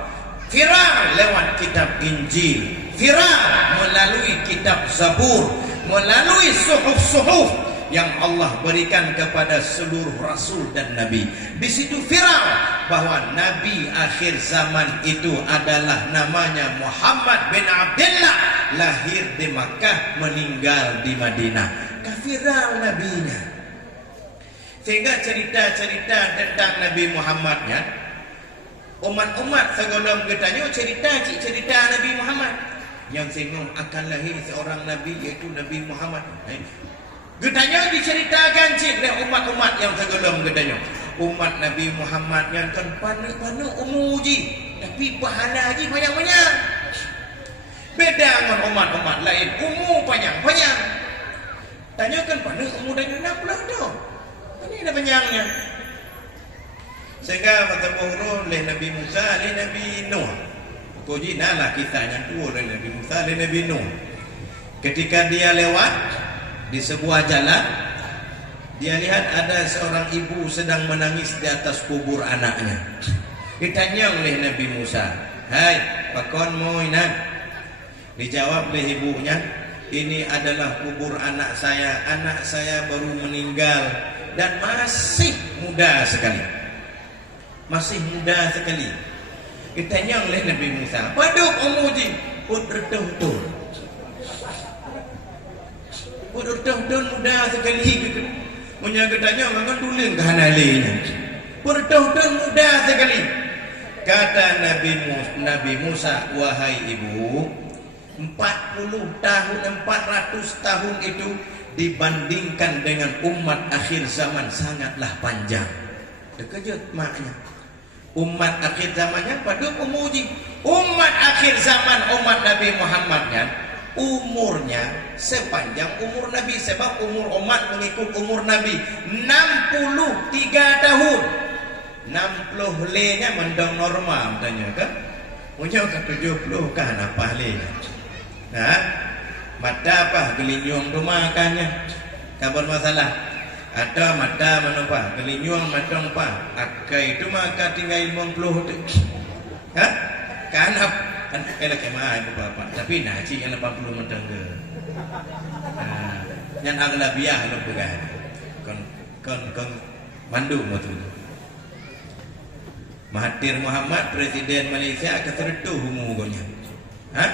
viral lewat kitab Injil, viral melalui kitab Zabur, melalui suhuf-suhuf yang Allah berikan kepada seluruh rasul dan nabi. Di situ viral bahwa nabi akhir zaman itu adalah namanya Muhammad bin Abdullah, lahir di Makkah, meninggal di Madinah. Viral nabinya. Sehingga cerita-cerita tentang Nabi Muhammadnya, umat-umat segolong getanya cerita Nabi Muhammad yang singgung akan lahir seorang nabi, yaitu Nabi Muhammad. Getanya diceritakan oleh umat-umat yang segolong getanya. Umat Nabi Muhammad yang kan panu-panu umuji, tapi pahala haji banyak-banyak. Beda dengan umat-umat lain, umur panjang-panjang. Tanyakan panu umur dan 60 tahun. Ini ada panjangnya. Sehingga bertemu oleh Nabi Musa, oleh Nabi Nuh. Puji nalah kisahnya tu oleh Nabi Musa, oleh Nabi Nuh. Ketika dia lewat di sebuah jalan, dia lihat ada seorang ibu sedang menangis di atas kubur anaknya. Ditanya oleh Nabi Musa, "Hai, pakonmu inak?" Dijawab oleh ibunya, "Ini adalah kubur anak saya baru meninggal dan masih muda sekali." Masih muda sekali. Ditanya oleh Nabi Musa, "Paduk umuji?" "Udurtuh-tuh." "Udurtuh-tuh muda sekali." Punya ketanya memang tulen kehanalinya. "Udurtuh-tuh muda sekali." Kata Nabi Musa, "Wahai ibu, 400 tahun itu dibandingkan dengan umat akhir zaman sangatlah panjang." Terkejut maknya. Umat akhir zamannya pada umuji. Umat akhir zaman, umat Nabi Muhammadnya, umurnya sepanjang umur Nabi. Sebab umur umat mengikut umur Nabi 63 tahun. 60 lenya mendong normal tanya kan? Punya ke 70 kan apa lenya? Nah, mata apa gelinyung tu makannya? Kabar masalah. Ada mata menapa? Gelinyung matang pa. Akai itu maka tinggal 50 tu. Hah? Kanap kan elok kemah ibu bapa. Tapi naci yang 80 matang ke. Yang aglabiah lo pegang. Kon mandu betul. Mahathir Muhammad, Presiden Malaysia, ketertu umugonya. Hah?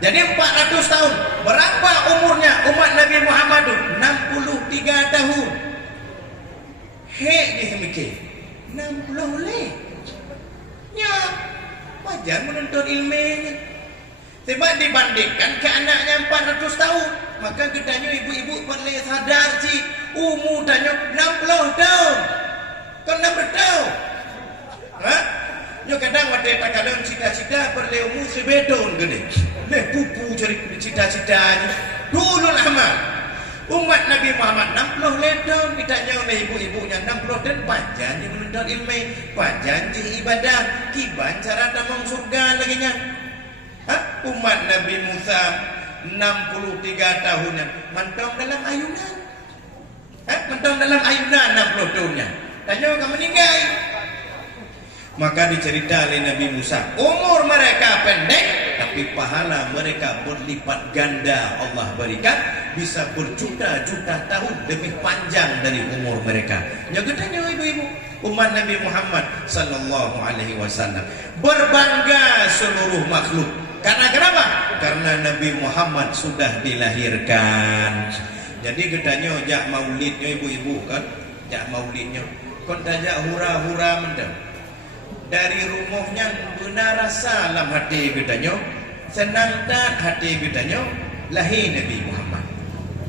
Jadi 400 tahun. Berapa umurnya umat Nabi Muhammad itu? 63 tahun. Hei dia mikir 60 leh. Ya, wajar menuntut ilmunya. Sebab dibandingkan ke anaknya 400 tahun, maka kitanya ibu-ibu boleh sadar si umur tanya 60 tahun. Kan 60 tahun. mati takadon cita-cita berleumu sebedon gede. Leh pupu cari cita-citanya. Dulu lama. Umat Nabi Muhammad 60 ledon ditanya oleh ibu-ibunya 60 dan panjang yang menuntut ilmu, panjang ibadah, kiban cara damang surga lagi nya. Umat Nabi Musa 63 tahunan mentong dalam ayunan. Mentong dalam ayunan 60 tahunnya. Tanya kamu meninggal. Maka dicerita oleh Nabi Musa, umur mereka pendek tapi pahala mereka berlipat ganda Allah berikan, bisa berjuta-juta tahun lebih panjang dari umur mereka. Nyagedanya ibu-ibu, umat Nabi Muhammad sallallahu alaihi wasallam berbangga seluruh makhluk. Karena kenapa? Karena Nabi Muhammad sudah dilahirkan. Jadi gedanya jak maulidnya ibu-ibu kan, jak maulidnya. Kon tajak hura-hura mendem. Dari rumahnya benar rasa dalam hati gedanya, senang tak hati gedanya, lahir Nabi Muhammad.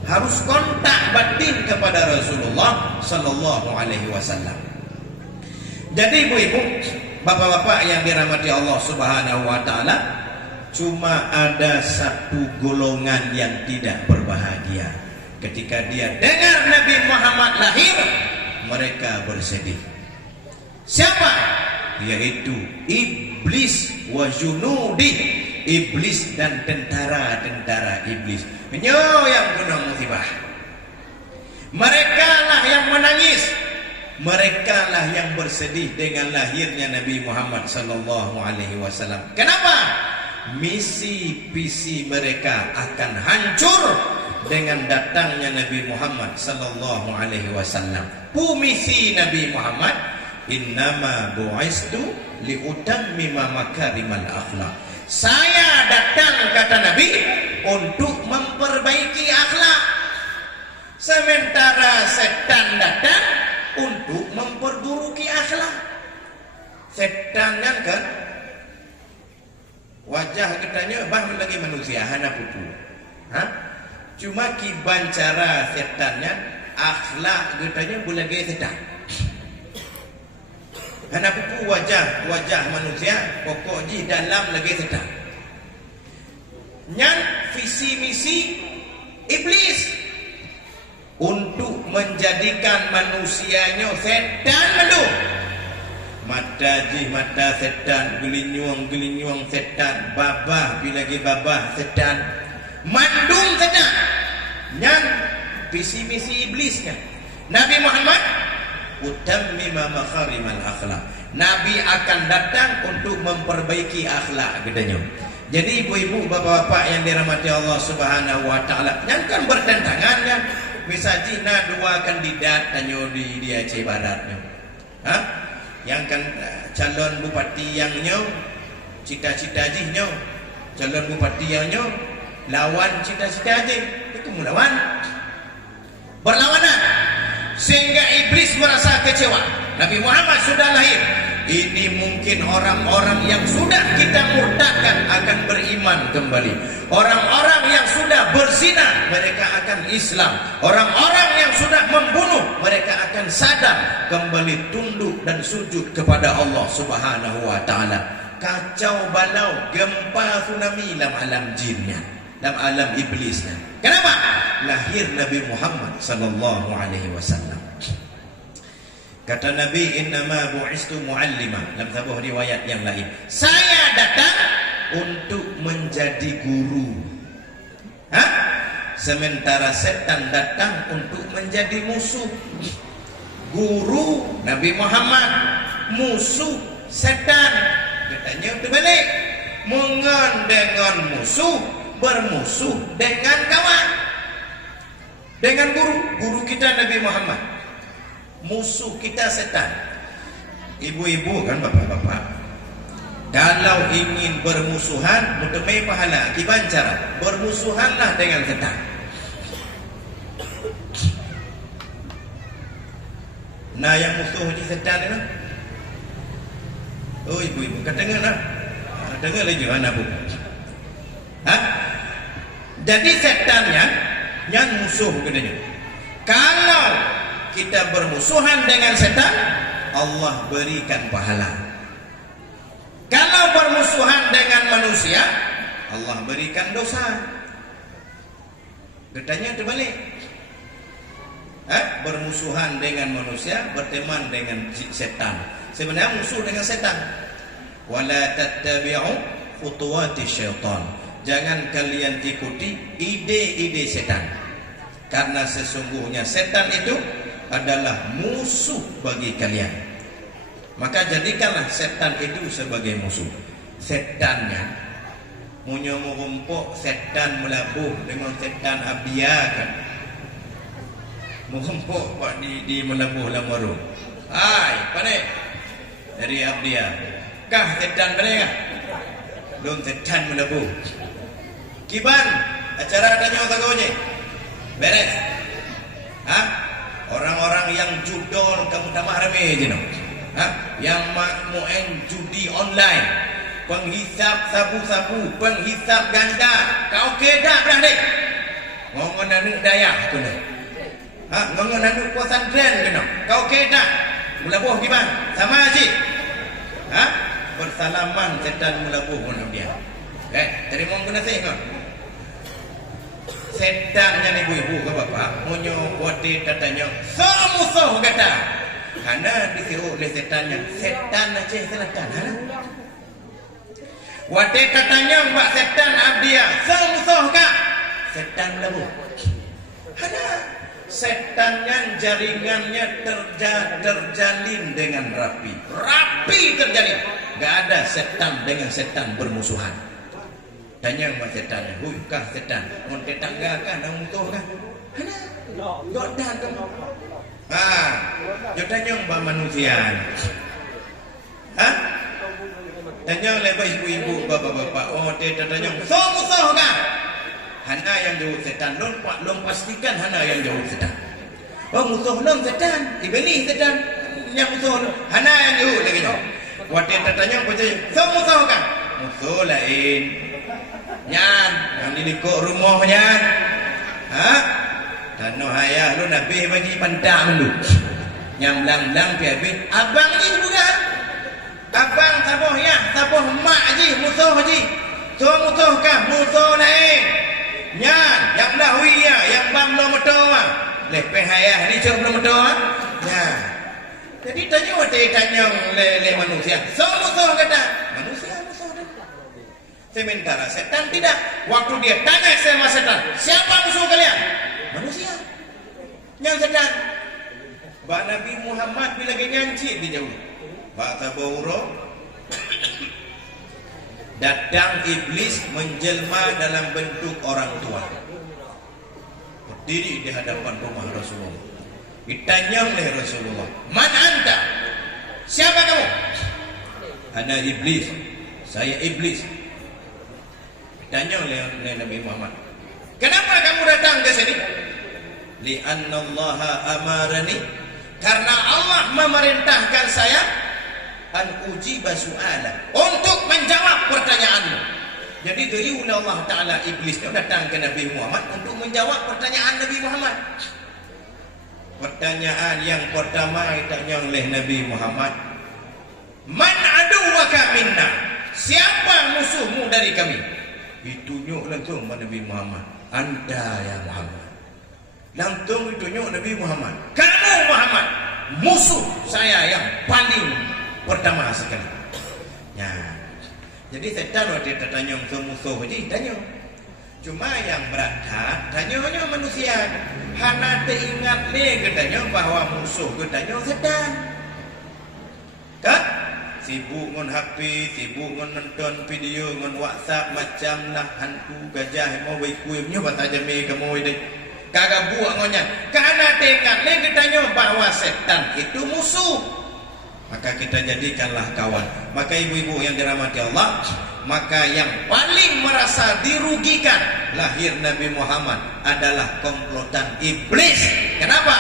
Harus kontak batin kepada Rasulullah sallallahu alaihi wasallam. Jadi ibu-ibu, bapak-bapak yang dirahmati Allah Subhanahu wa taala, cuma ada satu golongan yang tidak berbahagia. Ketika dia dengar Nabi Muhammad lahir, mereka bersedih. Siapa? Yaitu iblis wa junudi, iblis dan tentara-tentara iblis. Menyo yang kena musibah. Mereka lah yang menangis. Mereka lah yang bersedih dengan lahirnya Nabi Muhammad sallallahu alaihi wasallam. Kenapa? Misi visi mereka akan hancur dengan datangnya Nabi Muhammad sallallahu alaihi wasallam. Misi Nabi Muhammad, innama bu'istu liutammima makarimal akhlak. Saya datang, kata Nabi, untuk memperbaiki akhlak. Sementara setan datang untuk memperburuki akhlak. Setan kan wajah katanya bah lagi manusia hana pupu. Cuma kiban cara setannya akhlak katanya boleh gaya setan. Hana pupu wajah manusia pokok di dalam lagi setan. Nyan visi misi iblis untuk menjadikan manusianya setan melu. Mata setan, gelinyuang setan, babah bilagi babah setan, mandung setan. Nyan visi misi iblisnya. Nabi Muhammad utammima makarimal akhlak. Nabi akan datang untuk memperbaiki akhlak gedenya. Jadi ibu-ibu, bapak-bapak yang dirahmati Allah Subhanahu wa taala, yang kan bertentangannya misalnya dua kandidat tanyo di Aceh Baratnya. Yang kan calon bupati yang nyo cita-cita jihnya, calon bupati yang nyo lawan cita-cita aja, itu melawan berlawanan. Sehingga iblis merasa kecewa. Nabi Muhammad sudah lahir. Ini mungkin orang-orang yang sudah kita murtadkan akan beriman kembali. Orang-orang yang sudah berzina, mereka akan Islam. Orang-orang yang sudah membunuh, mereka akan sadar kembali tunduk dan sujud kepada Allah Subhanahu wa taala. Kacau balau, gempa tsunami dalam alam jinnya, dalam alam iblisnya. Kenapa? Lahir Nabi Muhammad sallallahu alaihi wasallam. Kata Nabi, innama bu'istu mu'allima, dalam sebuah riwayat yang lain, saya datang untuk menjadi guru. Sementara setan datang untuk menjadi musuh. Guru Nabi Muhammad, musuh setan. Katanya terbalik, mengan dengan musuh, bermusuh dengan kawan. Dengan guru kita Nabi Muhammad, musuh kita setan. Ibu-ibu kan bapak-bapak, kalau ingin bermusuhan mutemai pahala, kiban cara bermusuhanlah dengan setan. Nah yang musuh di setan itu, oh ibu-ibu kedengar lah, dengar lagi mana bu? Jadi setannya yang musuh katanya. Kalau kita bermusuhan dengan setan, Allah berikan pahala. Kalau bermusuhan dengan manusia, Allah berikan dosa. Getahnya terbalik. Bermusuhan dengan manusia, berteman dengan setan. Sebenarnya musuh dengan setan. Wala tattabi'u khutuwati syaitan. Jangan kalian ikuti ide-ide setan. Karena sesungguhnya setan itu adalah musuh bagi kalian. Maka jadikanlah setan itu sebagai musuh. Setannya munyo murumpuk, setan melabuh dengan setan abia kan. Murumpuk pak di melabuh lamaru. Hai, pane dari abdia. Kah setan pane kah? Belum setan melabuh. Kiban acara tanya tagonya. Beres. Orang-orang yang judol kamu tamah rame je no. Yang main judi online, penghisap sabu-sabu, penghisap ganda. Kau kedak dah dek. Ngongon anu daya tu ni. Ngongon anu pesantren ke no. Kau kedak. Melabuh gimana? Sama aja. Bersalaman setan melabuh pun dia. Terima kasih no. Setannya ibu-ibu ke bapak munyo bote katanya musuh kata karena disuruh oleh setannya setan aja selatan wate katanya mbak setan abdia musuh kak setan lebu ada setannya jaringannya terjalin dengan rapi terjalin. Gak ada setan dengan setan bermusuhan. Tanya mbak setan, hui kah setan? Monte tangga kah? Nang musuh kah? Hana? Godan kamu. Tanya mbak manusia. Tanya lepas ibu-ibu, bapak-bapak. Oh, dia tanya, musuh kah? Hana yang jauh setan. Long pastikan hana yang jauh setan. Oh, musuh long setan. Dibeli setan. Yang musuh hana yang jauh lagi. Waktu dia tanya, musuh kah? Musuh lain. Nyan, yang ini kok rumahnya. Tano hayah lu nabi bagi pandang lu. Yang belang-belang piabin. Abang ni juga. Abang saboh ya, saboh mak ji, musuh ji. So musuh kah? Musuh lain. Nyan, yang belah ya, yang bang belum betul. Lepeh hayah ni cuma belum betul. Nah, jadi tanya tanya le manusia. So musuh kata manusia. Sementara setan tidak. Waktu dia tanya sama setan, siapa musuh kalian? Manusia. Yang setan. Mbak Nabi Muhammad bila nyanci di jauh. Bahasa Bauro. Datang iblis menjelma dalam bentuk orang tua. Berdiri di hadapan rumah Rasulullah. Ditanya oleh Rasulullah, "Man anta?" Siapa kamu? Ana iblis. Saya iblis. Tanya oleh Nabi Muhammad, kenapa kamu datang ke sini? Li'annallaha amarani, karena Allah memerintahkan saya an ujiba su'ala, untuk menjawab pertanyaanmu. Jadi dari Allah Ta'ala iblis itu datang ke Nabi Muhammad untuk menjawab pertanyaan Nabi Muhammad. Pertanyaan yang pertama ditanya oleh Nabi Muhammad, man aduwaka minna, siapa musuhmu dari kami? Ditunjuk langsung Nabi Muhammad, anda ya Muhammad. Langsung ditunjuk Nabi Muhammad, kamu Muhammad musuh saya yang paling pertama sekali. Ya. Jadi setan waktu dia tanya musuh jadi tanya. Cuma yang berat tanya manusia. Hana teringat katanya bahwa musuh katanya setan. Kan? Sibuk ngon HP, sibuk ngon nonton video, ngon WhatsApp macam lah hantu gajah mau kuimnya bahasa Jambi kamu ini. Kagak buat ngonnya. Karena tengok le katanya bahwa setan itu musuh. Maka kita jadikanlah kawan. Maka ibu-ibu yang dirahmati Allah, maka yang paling merasa dirugikan lahir Nabi Muhammad adalah komplotan iblis. Kenapa?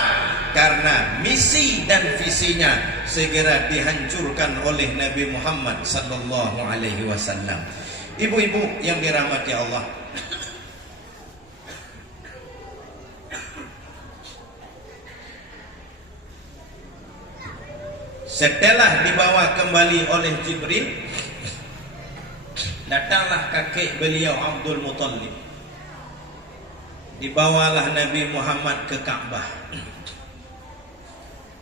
Karena misi dan visinya segera dihancurkan oleh Nabi Muhammad sallallahu alaihi wasallam. Ibu-ibu yang dirahmati Allah, setelah dibawa kembali oleh Jibril Datanglah kakek beliau Abdul Muttalib. Dibawalah Nabi Muhammad ke Ka'bah.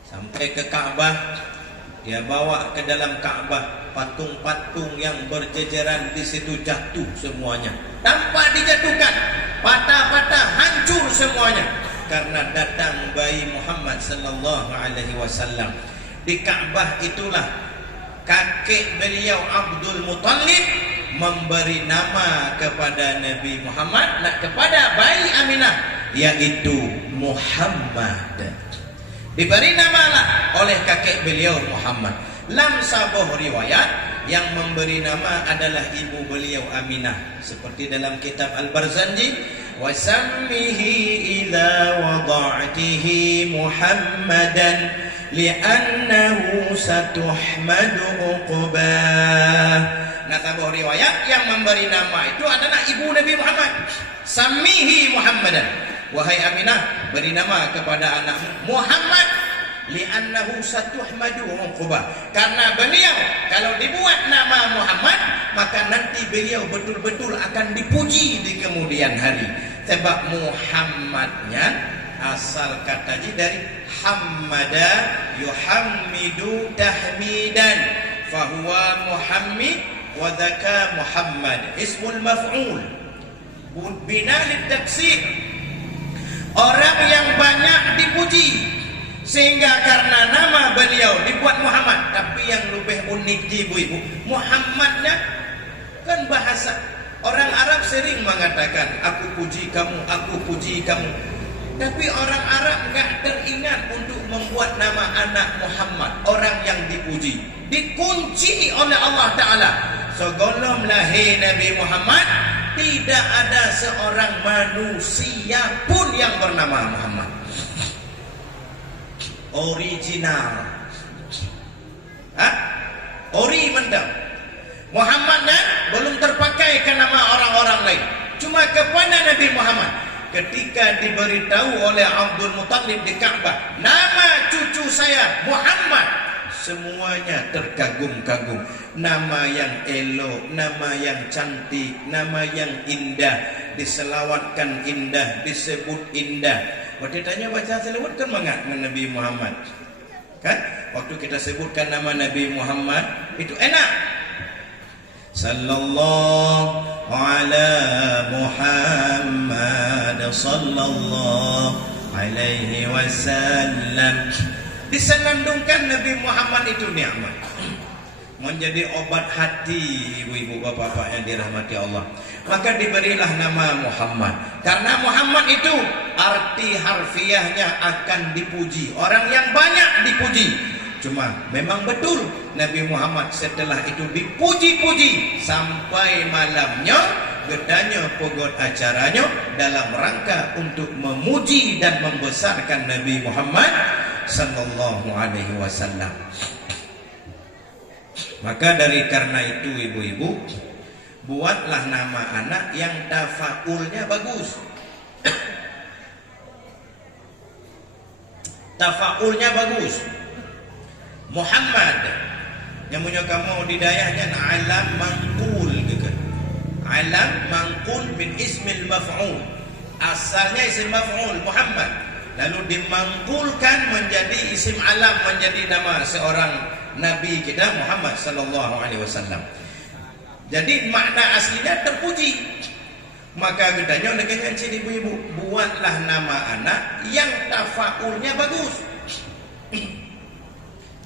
Sampai ke Ka'bah, dia bawa ke dalam Ka'bah patung-patung yang berjejeran di situ jatuh semuanya. Tanpa dijatuhkan, patah-patah, hancur semuanya. Karena datang bayi Muhammad sallallahu alaihi wasallam. Di Ka'bah itulah kakek beliau Abdul Muttalib memberi nama kepada Nabi Muhammad, kepada bayi Aminah, yaitu Muhammad. Diberi namalah oleh kakek beliau Muhammad. Lam sabuh riwayat yang memberi nama adalah ibu beliau Aminah, seperti dalam kitab Al-Barzanji, wasammihi idza wada'tihi Muhammadan li'annahu satuhmadu uqbah. Nah, tabuh riwayat yang memberi nama itu adalah ibu Nabi Muhammad. Sammihi Muhammadan, wahai Aminah, beri nama kepada anakmu Muhammad, li'annahu satuhmadu uqbah, karena beliau kalau dibuat nama Muhammad maka nanti beliau betul-betul akan dipuji di kemudian hari. Sebab Muhammadnya asal katanya dari hammada yuhammidu tahmidan, fahuwa muhammid wa dzaka Muhammad ismul maf'ul bina litaksir, orang yang banyak dipuji, sehingga karena nama beliau dibuat Muhammad. Tapi yang lebih unik ibu-ibu, Muhammadnya kan bahasa orang Arab sering mengatakan aku puji kamu, aku puji kamu. Tapi orang Arab enggak teringat untuk membuat nama anak Muhammad, orang yang dipuji, dikunci oleh Allah Ta'ala. Sebelum lahir Nabi Muhammad, tidak ada seorang manusia pun yang bernama Muhammad. Original, ori mendam. Muhammadnya belum terpakai ke nama orang-orang lain, cuma kepada Nabi Muhammad. Ketika diberitahu oleh Abdul Muttalib di Ka'bah, nama cucu saya Muhammad, semuanya terkagum-kagum. Nama yang elok, nama yang cantik, nama yang indah, diselawatkan indah, disebut indah. Waktu tanya baca selawat kan mengat dengan Nabi Muhammad, kan? Waktu kita sebutkan nama Nabi Muhammad itu enak. Sallallahu ala Muhammad sallallahu alaihi wasallam. Disenandungkan Nabi Muhammad itu nikmat, menjadi obat hati ibu-ibu bapak-bapak yang dirahmati Allah. Maka diberilah nama Muhammad, karena Muhammad itu arti harfiahnya akan dipuji, orang yang banyak dipuji. Cuma memang betul Nabi Muhammad setelah itu dipuji-puji sampai malamnya gedanya pogot acaranya dalam rangka untuk memuji dan membesarkan Nabi Muhammad sallallahu alaihi wasallam. Maka dari karena itu ibu-ibu, buatlah nama anak yang tafaulnya bagus. Tafaulnya bagus. Muhammad yang punya kamu di dayahnya alam mangkul gitu. Alam mangkul min ismil maf'ul. Asalnya isim maf'ul Muhammad, lalu dimangkulkan menjadi isim alam, menjadi nama seorang nabi kita Muhammad sallallahu alaihi wasallam. Jadi makna aslinya terpuji. Maka gedanya dengan ciri ibu-ibu, buatlah nama anak yang tafaulnya bagus.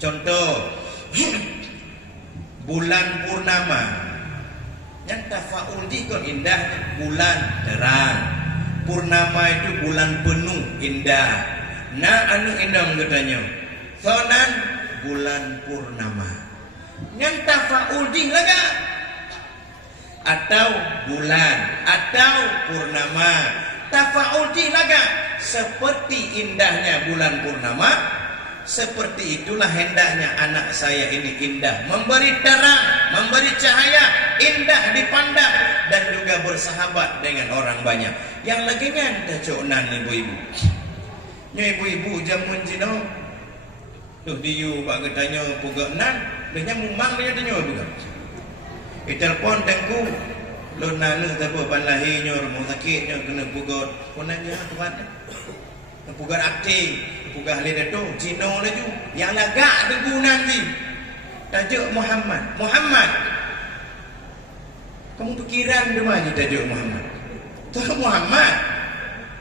Contoh, bulan purnama, yang tafaul dikon indah, bulan terang. Purnama itu bulan penuh, indah. Nah, anu indah gedanya, sonan bulan purnama. Yang tafaul di laga, atau bulan, atau purnama. Tafaul di laga, seperti indahnya bulan purnama. Seperti itulah hendaknya anak saya ini indah, memberi terang, memberi cahaya, indah dipandang, dan juga bersahabat dengan orang banyak. Yang lagi nyanda conan ibu-ibu. Nya ibu-ibu jamun cino. Tuh diu bak getanya puga nan, dia mumang dia tanya juga. Telefon tengku lo nana tabo banlahinya rumah sakitnya kena pugot konanya tuan pugot aktif pugot ledato Cino laju yang lagak tengku nanti tajuk Muhammad kamu pikiran dia mana tajuk Muhammad tu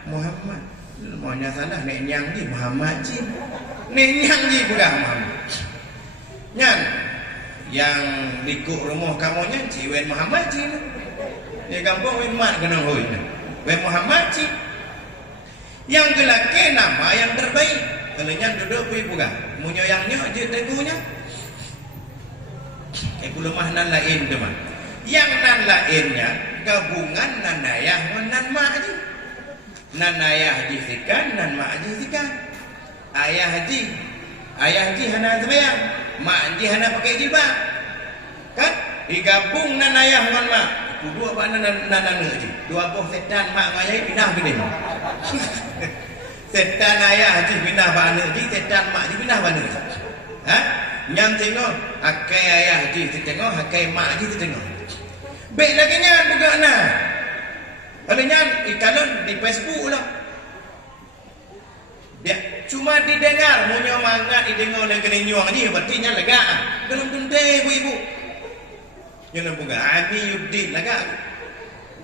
Muhammad maunya salah nenyang di Muhammad ji nenyang di bukan Muhammad nyan yang likuk rumah kamu nyan ciwen Muhammad ji di kampung wen mat kena hoi wen Muhammad ji yang gelake nama yang terbaik kalau nyan duduk pergi bukan munyo yang nyok je teguhnya lemah nan lain teman yang nan lainnya gabungan nan ayah nan mak ji nan ayah haji sikan nan mak haji sikan ayah haji hana sembahyang mak haji hana pakai jilbab kan digabung nan ayah nan mak dua apa nan haji dua boh setan mak ayah pindah gini setan ayah haji pindah bana haji setan mak haji pindah bana haji ha nyam tengok akai ayah haji tengok akai mak haji tengok baik lagi nyan buka na kalau nyan ikalon di Facebook lah dia cuma didengar munyo mangat didengar dan kena nyuang ni berarti nyan lega dalam tuntai ibu-ibu nyan buka Ami Yuddin lega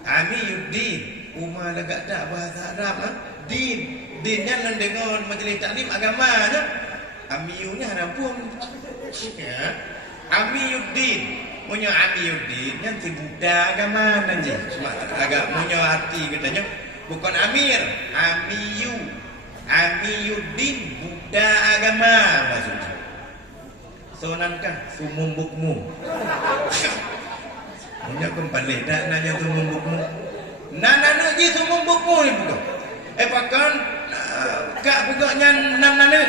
Ami Yuddin umah lega tak bahasa Arab ha? din nyan dengar majlis taklim agama nya Amiunya harampun ya Ami Yuddin munyo Ami Yuddin yang si Buddha agama nanti agak munyo hati katanya bukan Amir Ami Yuddin Buddha agama maksudnya sonankah sumum bukmu munyo kembali tak nanya sumum bukmu nana ji sumum bukmu ni bukan pakan kak bukannya nana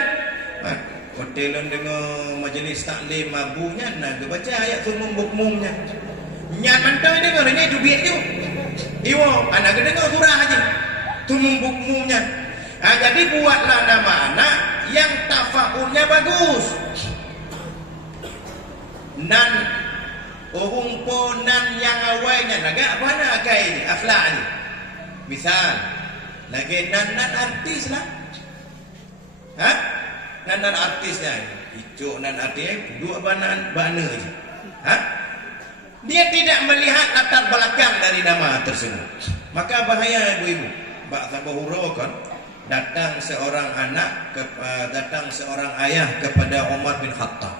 hotelan dengan majlis taklim mabunya nak baca ayat sumum bukmumnya nyan mantai dengar ini duit tu iwo anak dengar surah aja sumum bukmumnya jadi buatlah nama anak yang tafaulnya bagus nan nan yang awalnya agak mana kai akhlak ni misal lagi nan artis lah ha nan artisnya hijau nan artisnya dua bana je ha dia tidak melihat latar belakang dari nama tersebut maka bahaya ibu-ibu bak sabahuro kan datang seorang ayah kepada Umar bin Khattab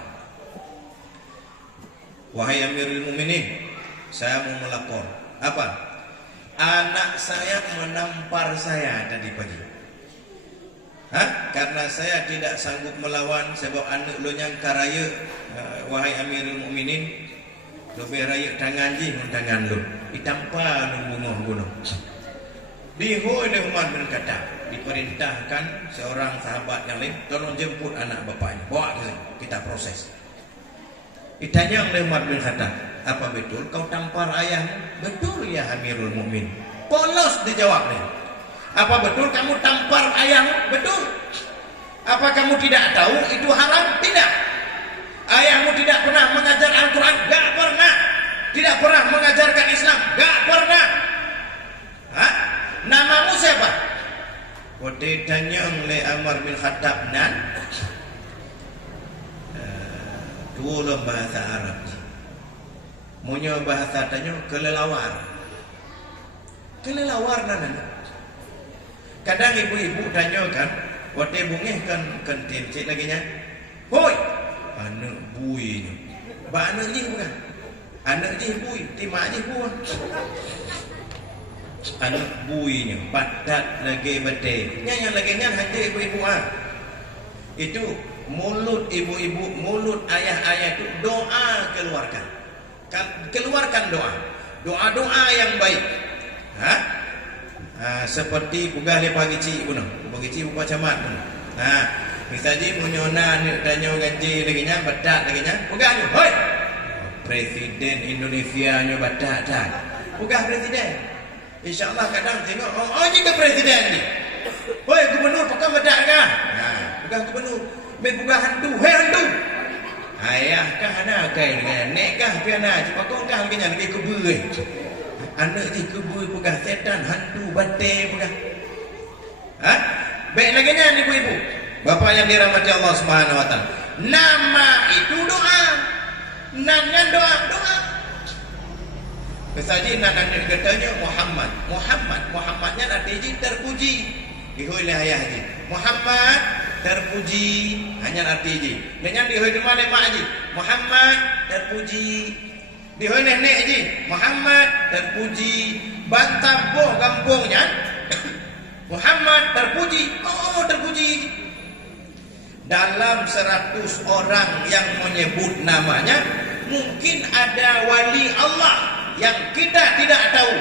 wahai Amirul Mukminin saya mau melapor apa anak saya menampar saya tadi pagi karena saya tidak sanggup melawan sebab anak lo yang karaya wahai Amirul Mukminin lebih raya tangan je tangan lo ditampar lo bunuh dihu oleh Umar bin Khattab diperintahkan seorang sahabat yang lain tolong jemput anak bapaknya bawa ke sini kita proses ditanya oleh Umar bin Khattab apa betul kau tampar ayahmu betul ya Amirul Mukminin polos dijawabnya apa betul kamu tampar ayahmu? Betul. Apa kamu tidak tahu itu haram? Tidak. Ayahmu tidak pernah mengajar Al-Quran? Gak pernah. Tidak pernah mengajarkan Islam? Gak pernah. Namamu siapa? Kode tanya oleh Umar bin Khattab nan dua bahasa Arab. Munyo bahasa tanya kelelawar. Kelelawar nan. Kadang ibu-ibu tanya kan, waktu bungih kan kentin cik lagi nya. Hoi, anak buinya. Ba anak je bukan. Anak je bui, timak je buah. Anak buinya, batat lagi bete. Yang lagi nya hanya ibu-ibu Itu mulut ibu-ibu, mulut ayah-ayah itu doa keluarkan. Keluarkan doa. Doa-doa yang baik. Seperti pugah le pagi ci ibu no pagi ci buka camat no misalnya munyona ni tanya gaji lagi nya batat lagi nya pugah ni hoi presiden Indonesia nya batat dah pugah presiden insyaallah kadang tengok jika presiden ni hoi gubernur pakai batat kah pugah gubernur me pugah hantu hei hantu ayah kah anak kai dengan nek kah piana cepat kau kah lagi kebui anak je kebui pegah setan hantu batai pegah baik lagi nya ibu-ibu bapak yang dirahmati Allah Subhanahu wa taala, nama itu doa, namanya doa. Kesaji nananya katanya Muhammadnya artinya terpuji. Dihoi le ayah haji. Muhammad terpuji hanya artinya. Dengan dihoi di mana mak haji? Muhammad terpuji. Dihoi nenek haji. Muhammad terpuji. Bantampo kampungnya Muhammad terpuji. Oh terpuji. Dalam 100 orang yang menyebut namanya, mungkin ada wali Allah yang kita tidak tahu.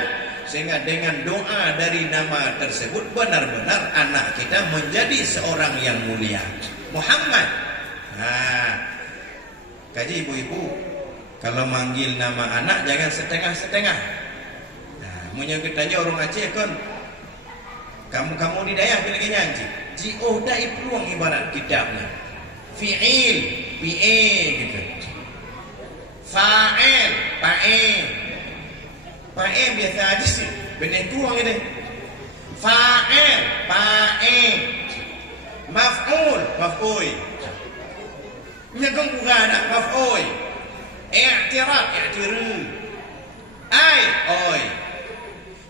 Sehingga dengan doa dari nama tersebut, benar-benar anak kita menjadi seorang yang mulia. Muhammad. Kaji ibu-ibu, kalau manggil nama anak jangan setengah-setengah. Menyebut aja orang Aceh kan, kamu di daerah pilih nyanyi. Jioh dai peluang ibarat kitabnya. Fi'il, gitu. Fa'il, Fa'il biasa aja sih. Benar tuang ini. Fa'il. Maf'ul. Nyakang bukan nak maf'ul. I'tiru. Oi.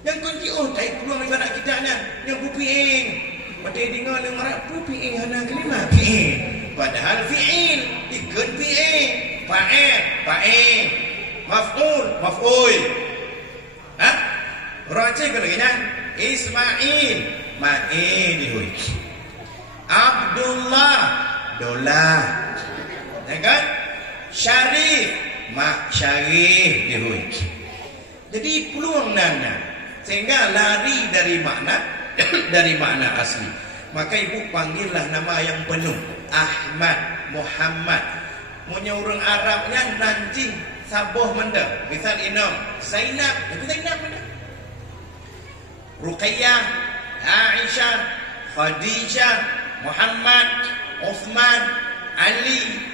Yang kunci dai peluang ibarat kitabnya. Yang bupiing. Padahal dengar yang marah tu fi'il hana kelima fi'il. Padahal fi'il ikut fi'il. Fa'il. Maf'ul. Orang Aceh kalau gini Ismail dihui. Abdullah dolah. Ya kan? Syarif dihui. Jadi peluang nana sehingga lari dari makna asli. Maka ibu panggillah nama yang penuh. Ahmad, Muhammad. Punya orang Arabnya nanti saboh menda. Misal inam Zainab, itu Zainab menda. Ruqayyah, Aisyah, Khadijah, Muhammad, Uthman, Ali.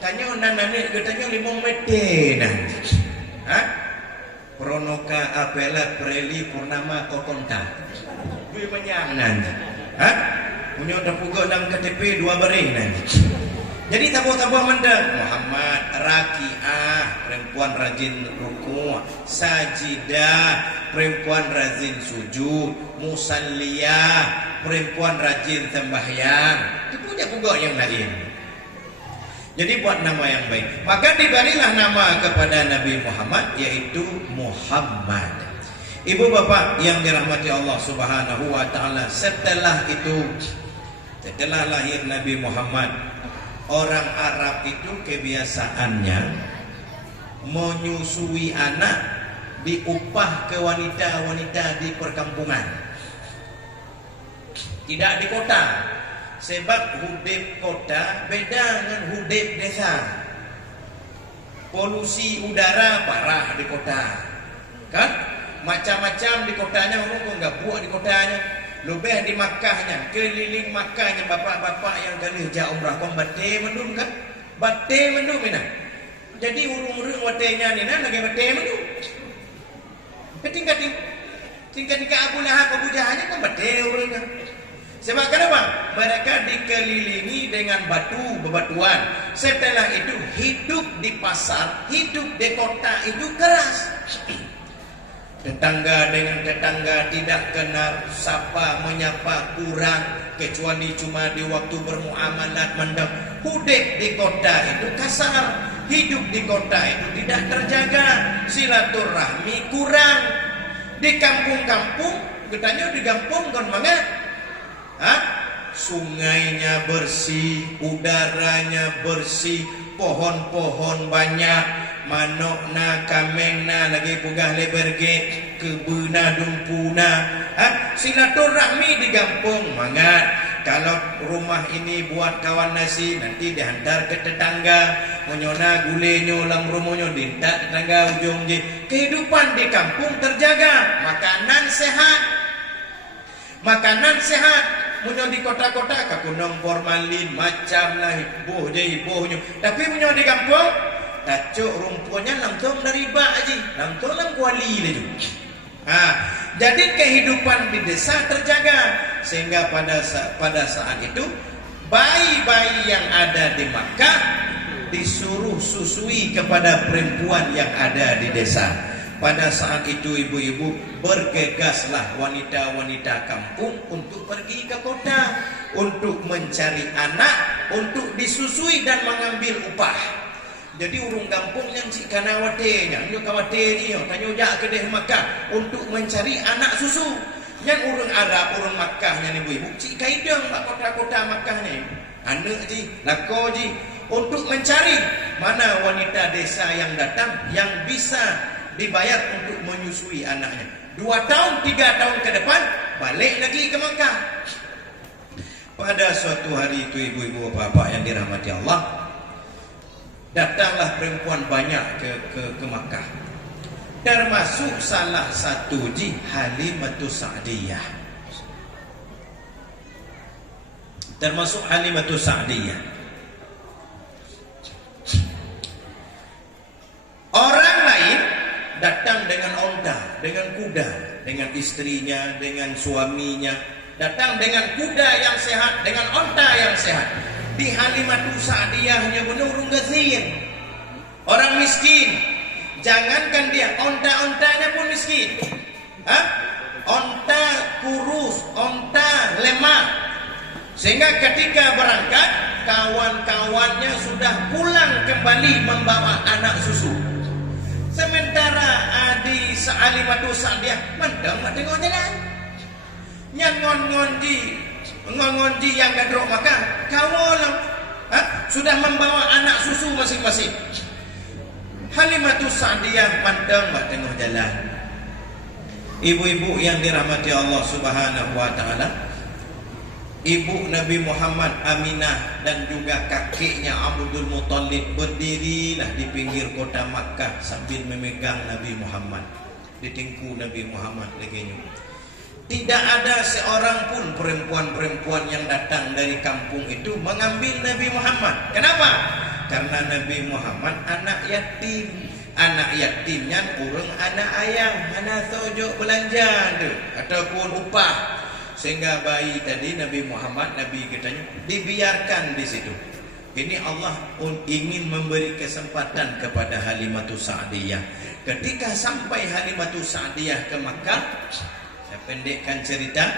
Tanya nana-nana tanya 5 meter nanti. Pronoka apela preli purnama kokonta. Gue menyang nanti. Punya udah pukul dalam KTP 2 baring nanti. Jadi tabuh-tabuh mendeng Muhammad Raki'ah, perempuan rajin ruku', sajidah, perempuan rajin sujud, musalliyah, perempuan rajin sembahyang. Itu punya pukul yang lain. Jadi buat nama yang baik. Maka diberilah nama kepada Nabi Muhammad, yaitu Muhammad. Ibu bapak yang dirahmati Allah Subhanahu wa taala, setelah lahir Nabi Muhammad, orang Arab itu kebiasaannya menyusui anak diupah ke wanita-wanita di perkampungan, tidak di kota. Sebab hudib kota beda dengan hudib desa. Polusi udara parah di kota, kan? Macam-macam di kotanya, orang kok nggak buat di kotanya. Lebih di Makkahnya, keliling Makkahnya bapak-bapak yang kali hijau umrah kau bate mendum kan? Bate mendum ina. Jadi urung-urung watenya ni lagi bate mendum. Tingkat Abu Lahab Abu Jahalnya kan bate urungnya. Sebab kenapa? Mereka dikelilingi dengan bebatuan. Setelah itu hidup di pasar, hidup di kota itu keras. Tetangga dengan tetangga tidak kenal, sapa menyapa kurang, kecuali cuma di waktu bermuamalat mendem. Hidup di kota itu kasar, hidup di kota itu tidak terjaga, silaturahmi kurang. Di kampung-kampung, katanya di kampung kan banget. Sungainya bersih, udaranya bersih, pohon-pohon banyak, manokna, kamengna, lagi pugah leberge, kebuna, dumpuna. Silaturahmi di kampung mangat. Kalau rumah ini buat kawan nasi, nanti dihantar ke tetangga. Menyona gulenyo lang rumahnya dinta tetangga ujung je. Kehidupan di kampung terjaga, makanan sehat. Punya di kota-kota kakunong formalin macam lah ibuh je ibuhnya. Tapi punya di kampung tacuk rumpuannya langsung dari bak aja, langsung lang kuali laju. Jadi kehidupan di desa terjaga, sehingga pada saat itu bayi-bayi yang ada di Makkah disuruh susui kepada perempuan yang ada di desa. Pada saat itu ibu-ibu bergegaslah wanita-wanita kampung untuk pergi ke kota, untuk mencari anak, untuk disusui dan mengambil upah. Jadi urung kampung yang si kanawatenya, yang kawatenya, tanya ujak ke deh Makkah untuk mencari anak susu. Yang urung Arab, urung Makkahnya nih ibu-ibu, si kaidang lah kota-kota Makkahnya, anak ji, lako ji, untuk mencari mana wanita desa yang datang yang bisa dibayar untuk menyusui anaknya. 2 tahun, 3 tahun ke depan balik lagi ke Makkah. Pada suatu hari itu ibu-ibu bapak yang dirahmati Allah, datanglah perempuan banyak ke Makkah, termasuk salah satu ji Halimatus Sa'diyah. Termasuk Halimatus Sa'diyah. Orang lain datang dengan onta, dengan kuda, dengan istrinya, dengan suaminya, datang dengan kuda yang sehat, dengan onta yang sehat. Di Halimatus Sa'diyahnya menurun gesir, orang miskin. Jangankan dia, onta-ontanya pun miskin. Onta kurus, onta lemah, sehingga ketika berangkat kawan-kawannya sudah pulang kembali membawa anak susu. Sementara di Halimatus Sa'diyah mendang tengok jalan. Nyan ngon-ngonji yang gadrok Makkah kawalang sudah membawa anak susu masing-masing. Halimatus Sa'diyah mendang tengok jalan. Ibu-ibu yang dirahmati Allah Subhanahu wa taala, ibu Nabi Muhammad Aminah dan juga kakeknya Abdul Muthalib berdirilah di pinggir kota Makkah sambil memegang Nabi Muhammad, di tengku Nabi Muhammad legenya. Tidak ada seorang pun perempuan-perempuan yang datang dari kampung itu mengambil Nabi Muhammad. Kenapa? Karena Nabi Muhammad anak yatim. Anak yatimnya urang anak ayah, mana sojo belanja tu ataupun upah. Sehingga bayi tadi Nabi Muhammad, Nabi katanya dibiarkan di situ. Ini Allah ingin memberi kesempatan kepada Halimatus Sa'diyah. Ketika sampai Halimatus Sa'diyah ke Makkah, saya pendekkan cerita,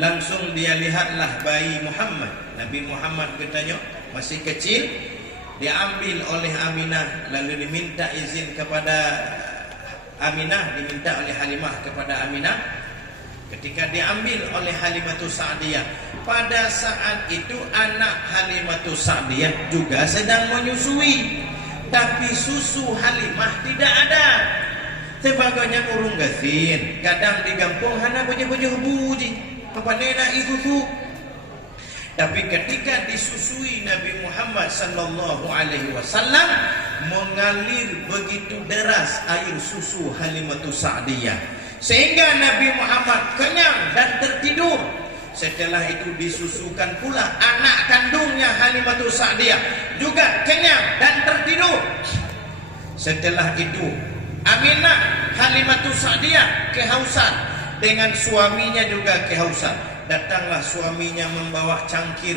langsung dia lihatlah bayi Muhammad. Nabi Muhammad katanya masih kecil, diambil oleh Aminah, lalu diminta izin kepada Aminah, diminta oleh Halimah kepada Aminah. Ketika diambil oleh Halimatus Sa'diyah, pada saat itu anak Halimatus Sa'diyah juga sedang menyusui, tapi susu Halimah tidak ada. Sebagainya urung gasin, kadang di kampung hana baju-baju buji, papanena isusu. Tapi ketika disusui Nabi Muhammad sallallahu alaihi wasallam, mengalir begitu deras air susu Halimatus Sa'diyah, sehingga Nabi Muhammad kenyang dan tertidur. Setelah itu disusukan pula anak kandungnya Halimatus Sa'diyah, juga kenyang dan tertidur. Setelah itu Aminah Halimatus Sa'diyah kehausan, dengan suaminya juga kehausan. Datanglah suaminya membawa cangkir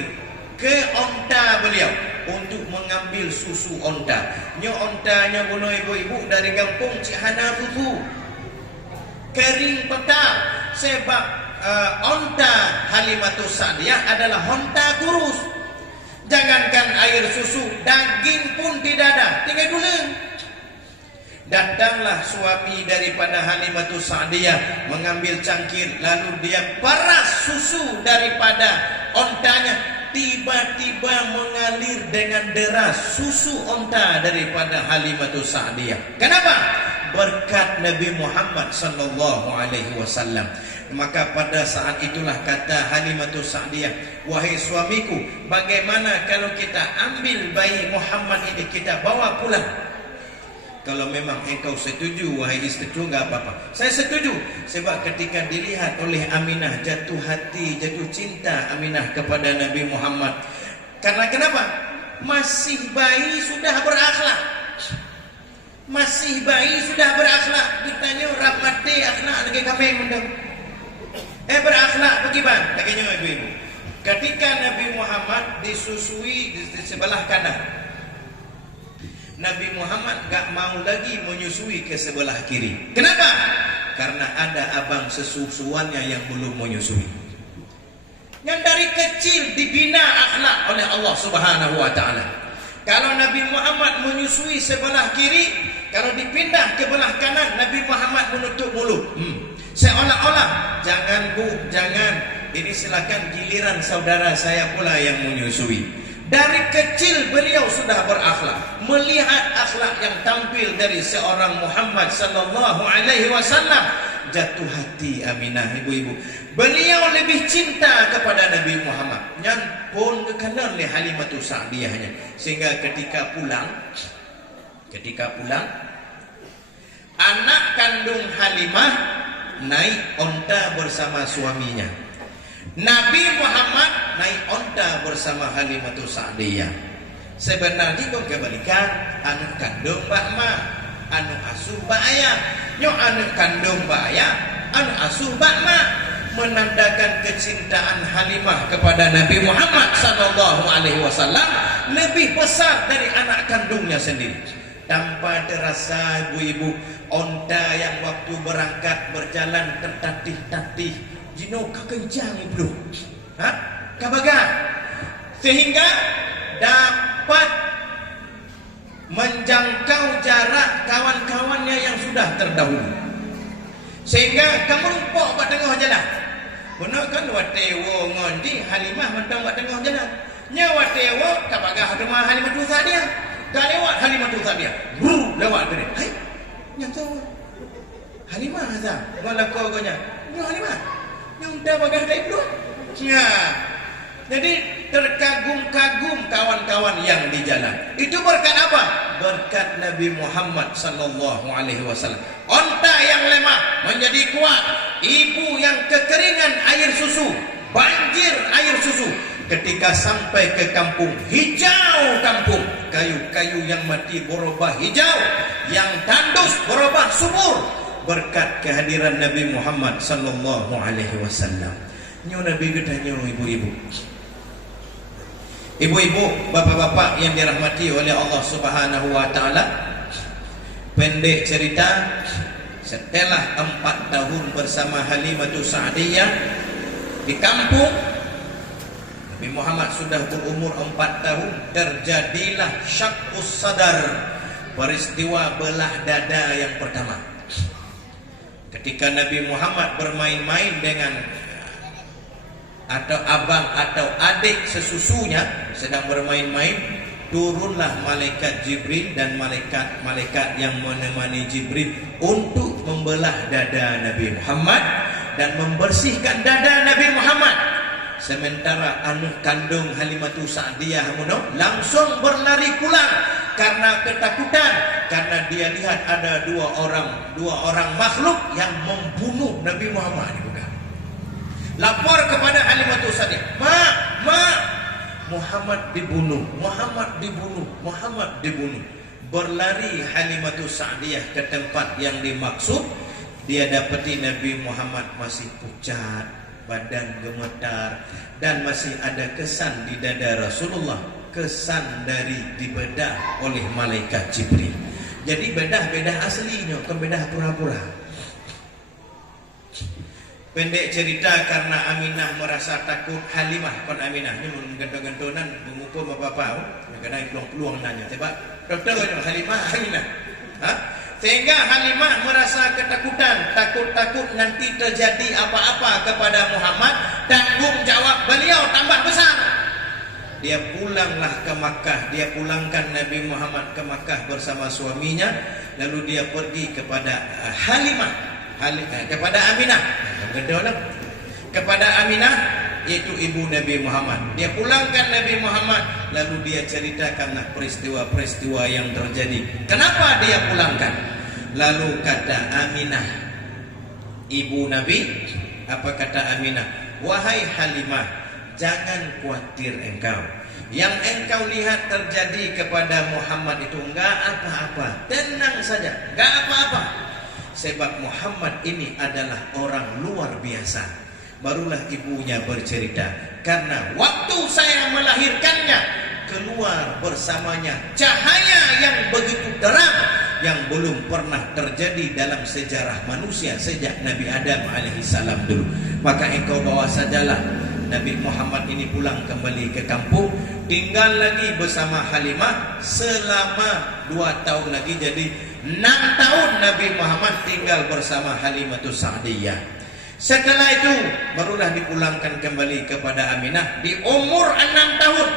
ke onta beliau untuk mengambil susu onta. Nyo ontanya bunuh ibu-ibu dari kampung Cihana susu kering petang, sebab onta Halimatus Sa'diyah adalah onta kurus. Jangankan air susu, daging pun tidak ada, tinggal gulung. Datanglah suami daripada Halimatus Sa'diyah mengambil cangkir, lalu dia peras susu daripada ontanya. Tiba-tiba mengalir dengan deras susu onta daripada Halimatus Sa'diyah. Kenapa? Berkat Nabi Muhammad sallallahu alaihi wasallam. Maka pada saat itulah kata Halimatus Sa'diyah, wahai suamiku, bagaimana kalau kita ambil bayi Muhammad ini, kita bawa pulang? Kalau memang engkau setuju, wahai istriku, enggak apa-apa. Saya setuju. Sebab ketika dilihat oleh Aminah, jatuh hati, jatuh cinta Aminah kepada Nabi Muhammad. Karena kenapa? masih bayi sudah berakhlak. Masih bayi sudah berakhlak. Ditanya rahmati akhlak lagi kami mendem. Berakhlak bagaimana? Katanya ibu-ibu. Ketika Nabi Muhammad disusui di sebelah kanan, Nabi Muhammad gak mau lagi menyusui ke sebelah kiri. Kenapa? Karena ada abang sesusuannya yang belum menyusui. Yang dari kecil dibina akhlak oleh Allah Subhanahu wa taala. Kalau Nabi Muhammad menyusui sebelah kiri, kalau dipindah ke belah kanan, Nabi Muhammad menutup mulut. Seolah-olah, jangan bu, jangan. Ini silakan giliran saudara saya pula yang menyusui. Dari kecil beliau sudah berakhlak. Melihat akhlak yang tampil dari seorang Muhammad sallallahu alaihi wasallam, jatuh hati Aminah ibu-ibu. Beliau lebih cinta kepada Nabi Muhammad. Yang pun kekanan oleh Halimatus Sa'diyahnya. Sehingga ketika pulang, anak kandung Halimah naik onta bersama suaminya. Nabi Muhammad naik onta bersama Halimatus Sa'diyah. Sebenarnya kok kebalikan, anak kandung Mbak Ma, anak asuh Mbak Ayah. Nyo anak kandung Mbak Ayah, anak asuh Mbak Ma, menandakan kecintaan Halimah kepada Nabi Muhammad sallallahu alaihi wasallam lebih besar dari anak kandungnya sendiri. Tanpa terasa ibu-ibu, onta yang waktu berangkat berjalan tertatih-tatih, jino kekencang ibu. Kabagan. Sehingga dapat menjangkau jarak kawan-kawannya yang sudah terdahulu. Sehingga kamu rumpuk kat tengah jalan. Benar kan watewo ngondi Halimah mentang kat tengah jalan. Nya watewo kabagah rumah Halimatus Sa'diyah. Ka lewat Halimatus Sa'diyah. Lewat tu ni. Hai. Nyata Halimah kata. Malako gonya. Nya Halimah. Yang dah bagah dai belum. Ya. Jadi terkagum-kagum kawan-kawan yang di jalan. Itu berkat apa? Berkat Nabi Muhammad sallallahu alaihi wasallam. Onta yang lemah menjadi kuat. Ibu yang kekeringan air susu, banjir air susu. Ketika sampai ke kampung, hijau kampung. Kayu-kayu yang mati berubah hijau, yang tandus berubah subur. Berkat kehadiran Nabi Muhammad sallallahu alaihi wasallam. Nyo Nabi gedanya ibu-ibu. Ibu-ibu, bapak-bapak yang dirahmati oleh Allah Subhanahu wa taala. Pendek cerita, setelah 4 tahun bersama Halimatus Sa'diyah di kampung, Nabi Muhammad sudah berumur 4 tahun, terjadilah syaqqus sadar, peristiwa belah dada yang pertama. Ketika Nabi Muhammad bermain-main dengan atau abang atau adik sesusunya sedang bermain-main, turunlah malaikat Jibril dan malaikat yang menemani Jibril untuk membelah dada Nabi Muhammad dan membersihkan dada Nabi Muhammad. Sementara anak kandung Halimatus Sa'diyah langsung berlari pulang karena ketakutan, karena dia lihat ada dua orang makhluk yang membunuh Nabi Muhammad. Lapor kepada Halimatus Sa'diyah, Muhammad dibunuh. Berlari Halimatus Sa'diyah ke tempat yang dimaksud. Dia dapati Nabi Muhammad masih pucat, badan gemetar, dan masih ada kesan di dada Rasulullah, kesan dari dibedah oleh malaikat Jibril. Jadi bedah aslinya, bukan bedah pura-pura. Pendek cerita, karena Aminah merasa takut, Halimah kon Aminah ni menggentonan mengumpul bapa-bapa, kadang peluang-peluang nanya, tebak dokter Halimah Aminah. Sehingga Halimah merasa ketakutan, takut nanti terjadi apa-apa kepada Muhammad, tanggung jawab beliau tambah besar. Dia pulanglah ke Makkah, dia pulangkan Nabi Muhammad ke Makkah bersama suaminya, lalu dia pergi kepada kepada Aminah, kepada Aminah, yaitu ibu Nabi Muhammad. Dia pulangkan Nabi Muhammad, lalu dia ceritakanlah peristiwa-peristiwa yang terjadi. Kenapa dia pulangkan? Lalu kata Aminah, ibu Nabi, apa kata Aminah? Wahai Halimah, jangan khawatir engkau. Yang engkau lihat terjadi kepada Muhammad itu enggak apa-apa. Tenang saja, enggak apa-apa. Sebab Muhammad ini adalah orang luar biasa. Barulah ibunya bercerita, karena waktu saya melahirkannya, keluar bersamanya cahaya yang begitu terang yang belum pernah terjadi dalam sejarah manusia sejak Nabi Adam alaihissalam dulu. Maka engkau bawa sajalah Nabi Muhammad ini pulang kembali ke kampung, tinggal lagi bersama Halimah selama 2 tahun lagi, jadi 6 tahun Nabi Muhammad tinggal bersama Halimatus Sa'diyah. Setelah itu barulah dipulangkan kembali kepada Aminah di umur 6 tahun.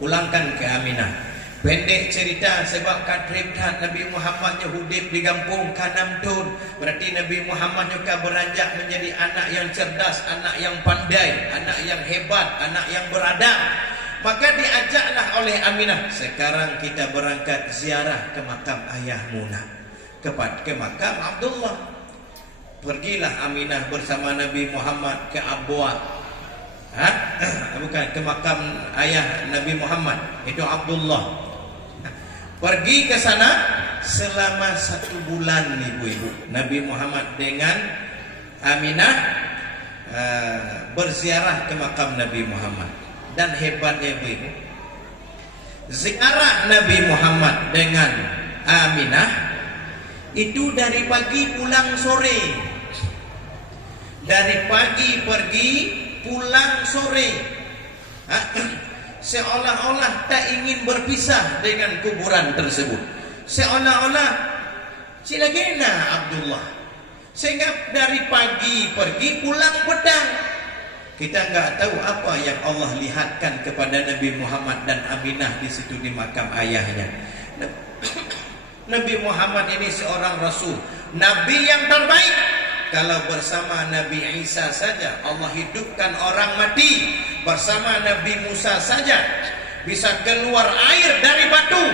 Pulangkan ke Aminah. Pendek cerita, sebab kadribtat Nabi Muhammad hudib di kampung kanam tun. Berarti Nabi Muhammad juga beranjak menjadi anak yang cerdas, anak yang pandai, anak yang hebat, anak yang beradab. Maka diajaklah oleh Aminah, sekarang kita berangkat ziarah ke makam ayahmu nak, ke makam Abdullah. Pergilah Aminah bersama Nabi Muhammad ke Abwa. Bukan, ke makam ayah Nabi Muhammad, itu Abdullah. Pergi ke sana selama 1 bulan ibu-ibu. Nabi Muhammad dengan Aminah berziarah ke makam Nabi Muhammad. Dan hebatnya ibu-ibu, ziarah Nabi Muhammad dengan Aminah itu dari pagi pulang sore. Dari pagi pergi, pulang sore. Seolah-olah tak ingin berpisah dengan kuburan tersebut. Seolah-olah silagena Abdullah. Sehingga dari pagi pergi, pulang petang. Kita enggak tahu apa yang Allah lihatkan kepada Nabi Muhammad dan Aminah di situ di makam ayahnya. Nabi Muhammad ini seorang rasul, nabi yang terbaik. Kalau bersama Nabi Isa saja Allah hidupkan orang mati, bersama Nabi Musa saja bisa keluar air dari batu.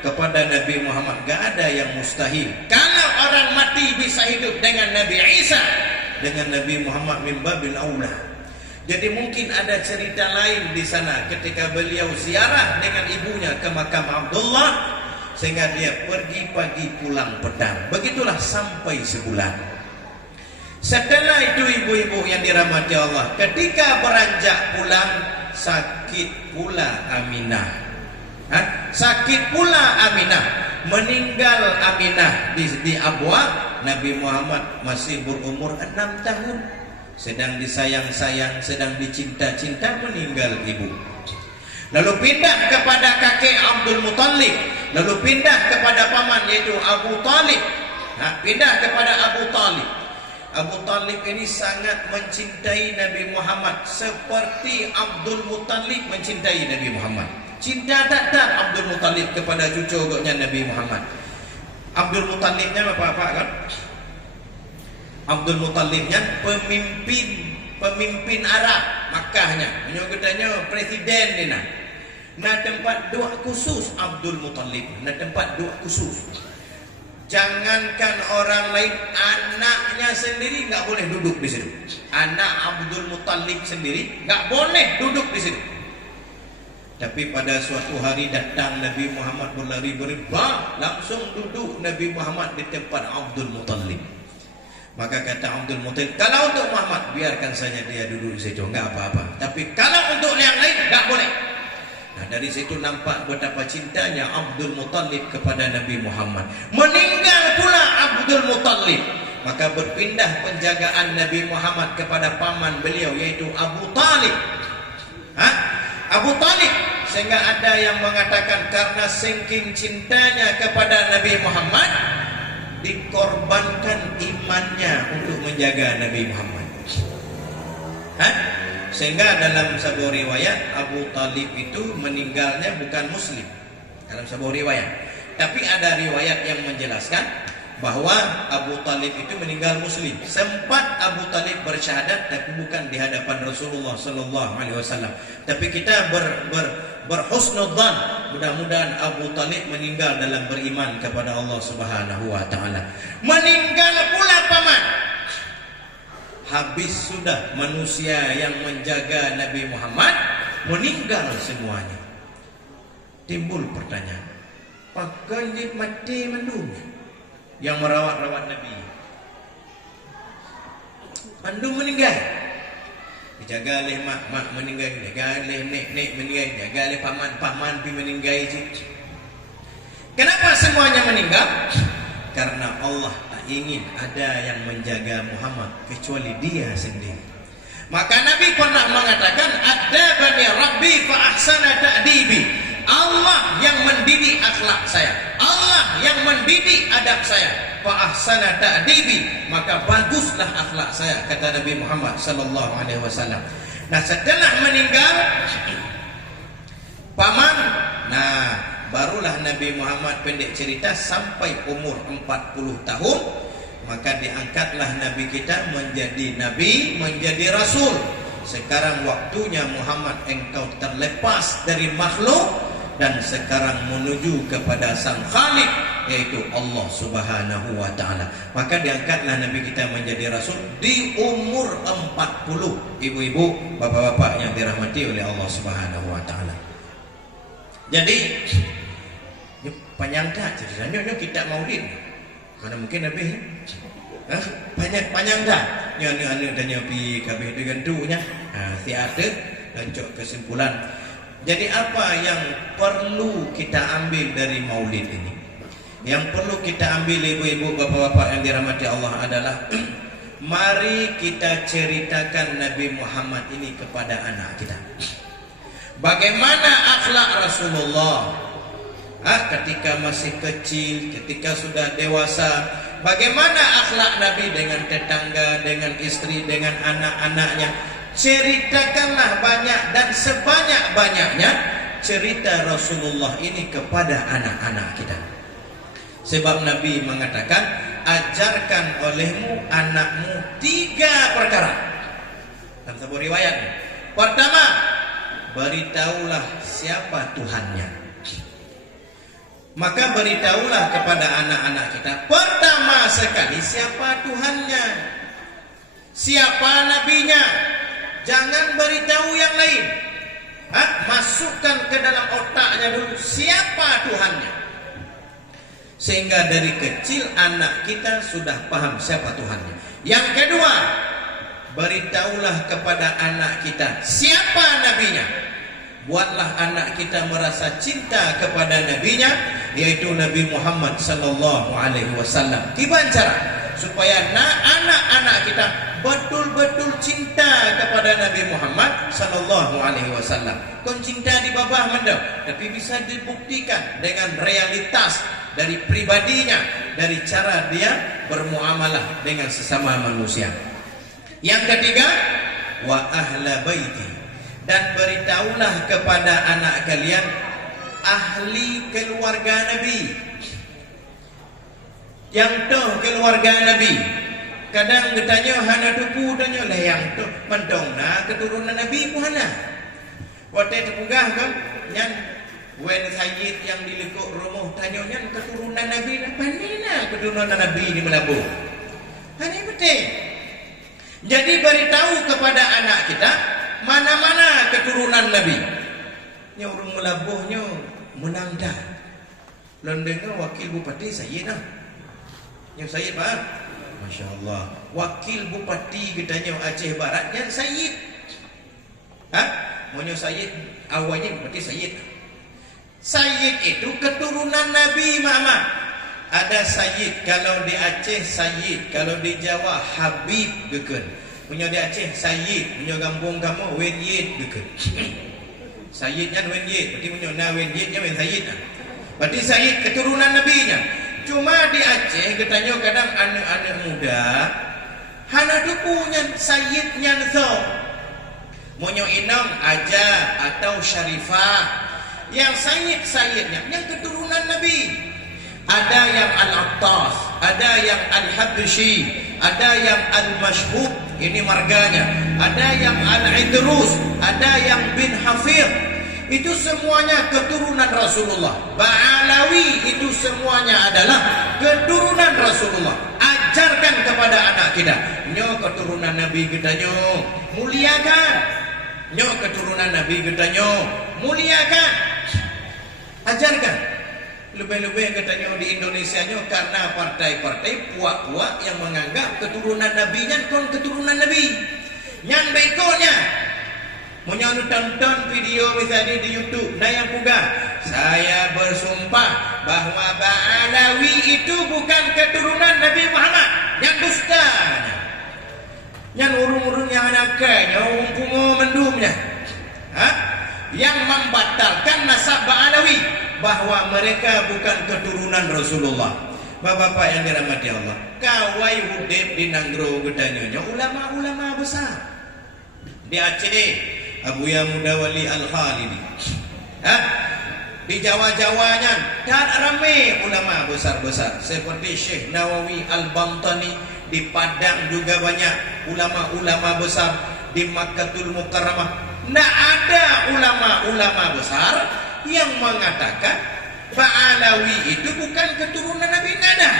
Kepada Nabi Muhammad gak ada yang mustahil. Kalau orang mati bisa hidup dengan Nabi Isa, dengan Nabi Muhammad min babil aula. Jadi mungkin ada cerita lain di sana ketika beliau ziarah dengan ibunya ke makam Abdullah, sehingga dia pergi pagi pulang petang. Begitulah sampai sebulan. Setelah itu ibu-ibu yang dirahmati Allah, ketika beranjak pulang, sakit pula Aminah. Sakit pula Aminah. Meninggal Aminah di Abwa. Nabi Muhammad masih berumur 6 tahun. Sedang disayang-sayang, sedang dicinta-cinta, meninggal ibu. Lalu pindah kepada kakek Abdul Muttalib. Lalu pindah kepada paman yaitu Abu Talib. Pindah kepada Abu Talib. Abu Talib ini sangat mencintai Nabi Muhammad seperti Abdul Muttalib mencintai Nabi Muhammad. Cinta tak Abdul Muttalib kepada cucu-cucunya Nabi Muhammad. Abdul Muttalibnya apa kan? Abdul Muttalibnya pemimpin Arab Makkahnya, menyebutnya presiden dina. Nah tempat doa khusus Abdul Muttalib, nah tempat doa khusus. Jangankan orang lain, anaknya sendiri nggak boleh duduk di situ. Anak Abdul Muttalib sendiri nggak boleh duduk di situ. Tapi pada suatu hari datang Nabi Muhammad berlari-lari, langsung duduk Nabi Muhammad di tempat Abdul Muttalib. Maka kata Abdul Muttalib, kalau untuk Muhammad biarkan saja dia duduk di situ, nggak apa-apa. Tapi kalau untuk yang lain nggak boleh. Nah dari situ nampak betapa cintanya Abdul Muttalib kepada Nabi Muhammad. Meninggal pula Abdul Muttalib, maka berpindah penjagaan Nabi Muhammad kepada paman beliau yaitu Abu Talib. Abu Talib, sehingga ada yang mengatakan karena saking cintanya kepada Nabi Muhammad, dikorbankan imannya untuk menjaga Nabi Muhammad. Sehingga dalam sebuah riwayat Abu Talib itu meninggalnya bukan muslim. Dalam sebuah riwayat. Tapi ada riwayat yang menjelaskan bahwa Abu Talib itu meninggal muslim. Sempat Abu Talib bersyahadat tapi bukan di hadapan Rasulullah sallallahu alaihi wasallam. Tapi kita berhusnudzan, mudah-mudahan Abu Talib meninggal dalam beriman kepada Allah Subhanahu wa taala. Meninggal pula paman. Habis sudah manusia yang menjaga Nabi Muhammad, meninggal semuanya. Timbul pertanyaan, pakai dia mati mandum yang merawat-rawat Nabi. Mandum meninggal, dijaga oleh mak meninggal, dijaga oleh nek meninggal, dijaga oleh paman pi meninggal. Kenapa semuanya meninggal? Karena Allah tak ingin ada yang menjaga Muhammad kecuali dia sendiri. Maka Nabi pernah mengatakan, "Adabani Rabbi fa ahsana ta'dibi." Allah yang mendidik akhlak saya, Allah yang mendidik adab saya. Fa ahsana ta'dibi, maka baguslah akhlak saya, kata Nabi Muhammad sallallahu alaihi wasallam. Nah, setelah meninggal paman, barulah Nabi Muhammad pendek cerita sampai umur 40 tahun, maka diangkatlah Nabi kita menjadi Nabi, menjadi Rasul. Sekarang waktunya Muhammad engkau terlepas dari makhluk dan sekarang menuju kepada Sang Khalik, yaitu Allah Subhanahu wa ta'ala. Maka diangkatlah Nabi kita menjadi Rasul di umur 40. Ibu-ibu, bapak-bapak yang dirahmati oleh Allah Subhanahu wa ta'ala. Jadi panjang tak ceritanya kita maulid, karena mungkin lebih panjang tak nyanyi tanya pi kabeh dengan tunya teater dan cok kesimpulan. Jadi apa yang perlu kita ambil dari maulid ini? Yang perlu kita ambil, ibu-ibu, bapak-bapak yang dirahmati Allah, adalah mari kita ceritakan Nabi Muhammad ini kepada anak kita. Bagaimana akhlak Rasulullah ketika masih kecil, ketika sudah dewasa. Bagaimana akhlak Nabi dengan tetangga, dengan istri, dengan anak-anaknya. Ceritakanlah banyak dan sebanyak-banyaknya cerita Rasulullah ini kepada anak-anak kita. Sebab Nabi mengatakan, ajarkan olehmu anakmu 3 perkara. Dalam sebuah riwayat, pertama, beritahulah siapa Tuhannya. Maka beritahulah kepada anak-anak kita pertama sekali siapa Tuhannya, siapa nabinya. Jangan beritahu yang lain. Masukkan ke dalam otaknya dulu siapa Tuhannya, sehingga dari kecil anak kita sudah paham siapa Tuhannya. Yang kedua, beritahulah kepada anak kita siapa nabinya. Buatlah anak kita merasa cinta kepada nabinya, yaitu Nabi Muhammad sallallahu alaihi wasallam. Gimana cara supaya anak-anak kita betul-betul cinta kepada Nabi Muhammad sallallahu alaihi wasallam? Kon cinta di bawah mendem, tapi bisa dibuktikan dengan realitas dari pribadinya, dari cara dia bermuamalah dengan sesama manusia. Yang ketiga, wa ahla baiti, dan beritahulah kepada anak kalian ahli keluarga Nabi. Yang toh keluarga Nabi, kadang bertanya hana tupu tanya lah yang toh mendongna keturunan Nabi pun hana. Waktu terpugah kan yang wen sayyid yang di lekuk rumah tanyanya keturunan Nabi, mana keturunan Nabi di Melabuh. Ini penting. Jadi beritahu kepada anak kita mana-mana keturunan Nabi. Nya orang Melabuhnya menanda. Londengnya wakil bupati Sayyid lah. Yang Sayyid Pak, Masya Allah. Wakil bupati katanya Aceh Barat yang Sayyid. Maunya Sayyid, awalnya bupati Sayyid. Sayyid itu keturunan Nabi Muhammad. Ada Sayyid kalau di Aceh Sayyid, kalau di Jawa Habib geken. Punya di Aceh Sayyid, punya kampung kamu Wen Yid geken. Sayyidnya Wen Yid, berarti punya na Wen Yidnya Wen Sayyid. Berarti Sayyid keturunan nabinya. Cuma di Aceh katanya kadang anak-anak muda hana tu punya Sayyidnya nso. Monyo inang aja atau Syarifah. Yang Sayyidnya yang keturunan Nabi. Ada yang Al-Attas, ada yang Al-Habsyi, ada yang Al-Mashhub, ini marganya. Ada yang Al-Idrus, ada yang bin Hafir. Itu semuanya keturunan Rasulullah. Ba'alawi itu semuanya adalah keturunan Rasulullah. Ajarkan kepada anak kita. Nyo keturunan Nabi kita nyo muliakan. Nyo keturunan Nabi katanya muliakan, ajarkan. Lebih-lebih katanya di Indonesia nyo karena partai-partai puak-puak yang menganggap keturunan Nabi nya kon keturunan Nabi. Yang bekonya menyo tonton video misalnya di YouTube, nah yang puga saya bersumpah bahwa Ba'alawi itu bukan keturunan Nabi Muhammad. Yang dustanya, yang urung-urung yang anaknya, umpumo mendumnya, yang membatalkan nasab Ba'alawi, bahwa mereka bukan keturunan Rasulullah. Bapak-bapak yang dirahmati Allah, kawai hudib di Nanggro gedanya ulama-ulama besar di Aceh, Abu Ya Mudawali Al-Khalidi, di Jawa-Jawanya dan ramai ulama besar-besar seperti Syekh Nawawi Al-Bantani. Di Padang juga banyak ulama-ulama besar. Di Makkatul Mukarramah tidak ada ulama-ulama besar yang mengatakan Ba'alawi itu bukan keturunan Nabi. Tidak ada.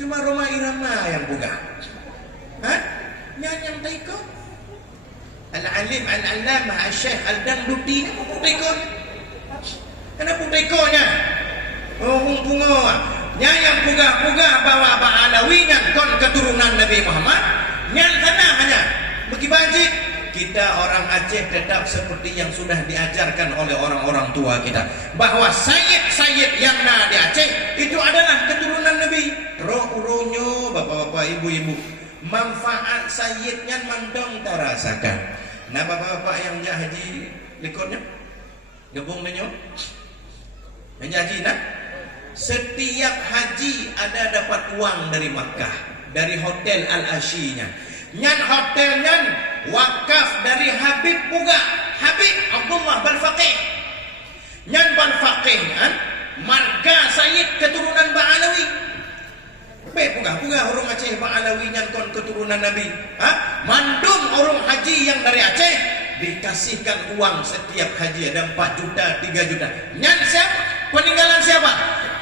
Cuma Roma Irama yang buka. Yang taiko Al-Alim Al-Allamah Al-Syekh Al-Danduti ini buku taiko. Kenapa taikonya? Pungo yang puga-puga bahwa Ba'alawi yang kon keturunan Nabi Muhammad yang sana hanya bagi banjir. Kita orang Aceh tetap seperti yang sudah diajarkan oleh orang-orang tua kita, bahwa sayyid-sayyid yang ada di Aceh itu adalah keturunan Nabi. Roh-rohnya bapak-bapak ibu-ibu, manfaat sayyidnya mandong terasakan. Nah bapak-bapak yang haji likurnya gabung nenyo yang haji nak, setiap haji ada dapat uang dari Makkah, dari hotel Al-Ashinya. Nyan hotelnya wakaf dari Habib Puga, Habib Abdullah Balfaqih. Nyan Balfaqih kan marga Sayyid keturunan Ba'alawi. Puga orang Aceh Ba'alawi nyan kon keturunan Nabi. Mandum orang haji yang dari Aceh dikasihkan uang setiap haji ada 4 juta, 3 juta. Nyan siapa? Peninggalan siapa?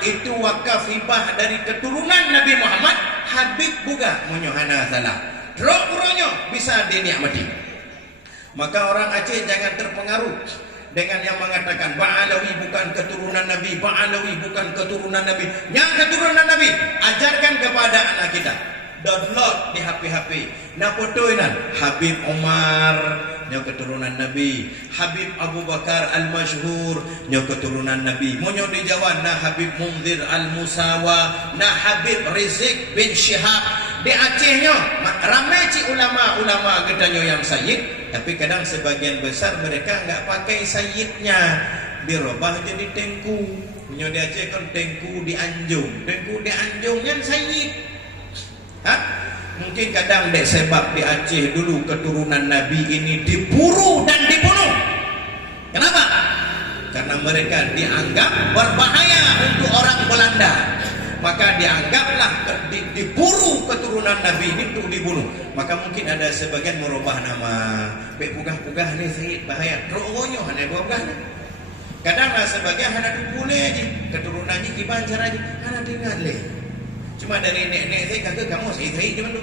Itu wakaf hibah dari keturunan Nabi Muhammad, Habib Puga munyohana salah. Roh-rohnya bisa dinikmati. Maka orang Aceh jangan terpengaruh dengan yang mengatakan Ba'alawi bukan keturunan Nabi, Ba'alawi bukan keturunan Nabi. Yang keturunan Nabi ajarkan kepada anak kita. Download di HP-HP. Nah fotoinan Habib Omar nyo keturunan Nabi, Habib Abu Bakar Al-Masyhur nyo keturunan Nabi. Monyo di Jawa nah Habib Munzir Al-Musawa, nah Habib Rizik bin Syihab. Di Aceh nyo ramai ci ulama-ulama gedanyo yang sayyid, tapi kadang sebagian besar mereka enggak pakai sayyidnya, dirubah jadi tengku. Monyo di Aceh kan tengku di Anjung, tengku di Anjung yang sayyid. Mungkin kadang dek sebab di Aceh dulu keturunan Nabi ini diburu dan dibunuh. Kenapa? Karena mereka dianggap berbahaya untuk orang Belanda. Maka dianggaplah diburu keturunan Nabi ini untuk dibunuh. Maka mungkin ada sebagian merubah nama. Pugah-pugah ni Sayyid bahaya. Rohonyo hanya pugah ni. Kadang sebagian hanya dipulih aja. Keturunannya gimana caranya? Hanya dengar leh. Cuma dari nenek saya kata kamu saya cuma tu.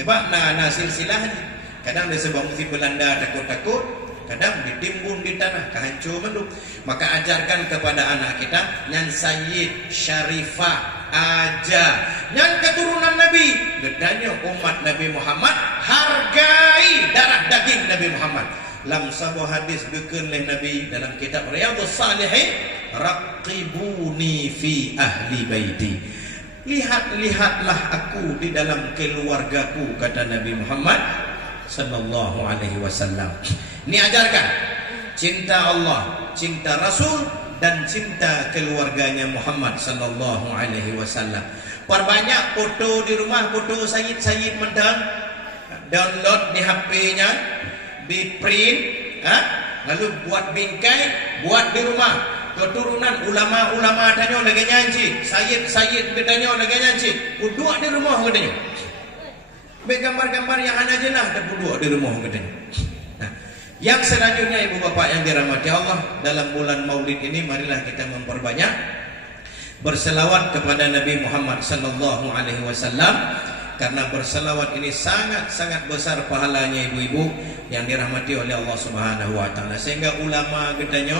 Sebab nah silsilah ni. Kadang dia sebab musim Belanda takut-takut, kadang ditimbun di tanah, kehancur menduk. Maka ajarkan kepada anak kita yang Sayyid Syarifah aja, yang keturunan Nabi, gedanya umat Nabi Muhammad, hargai darah daging Nabi Muhammad. Lam sabu hadis bikin oleh Nabi dalam kitab Riyadhus Salihin, raqibuni fi ahli baiti. Lihat-lihatlah aku di dalam keluargaku, kata Nabi Muhammad sallallahu alaihi wasallam. Ini ajarkan cinta Allah, cinta Rasul dan cinta keluarganya Muhammad sallallahu alaihi wasallam. Perbanyak foto di rumah, foto sayyid-sayyid mentang, download di HP-nya, di print, lalu buat bingkai, buat di rumah. Keturunan ulama-ulama tanya lagi nyanyi, sayyid-sayyid tanya lagi nyanyi, duduk di rumah katanya. Gambar-gambar yang ada jelas dan duduk di rumah katanya. Nah, yang selanjutnya ibu bapak yang dirahmati Allah, dalam bulan Maulid ini marilah kita memperbanyak berselawat kepada Nabi Muhammad sallallahu alaihi wasallam. karena berselawat ini sangat-sangat besar pahalanya ibu-ibu yang dirahmati oleh Allah Subhanahu wa taala. Sehingga ulama katanya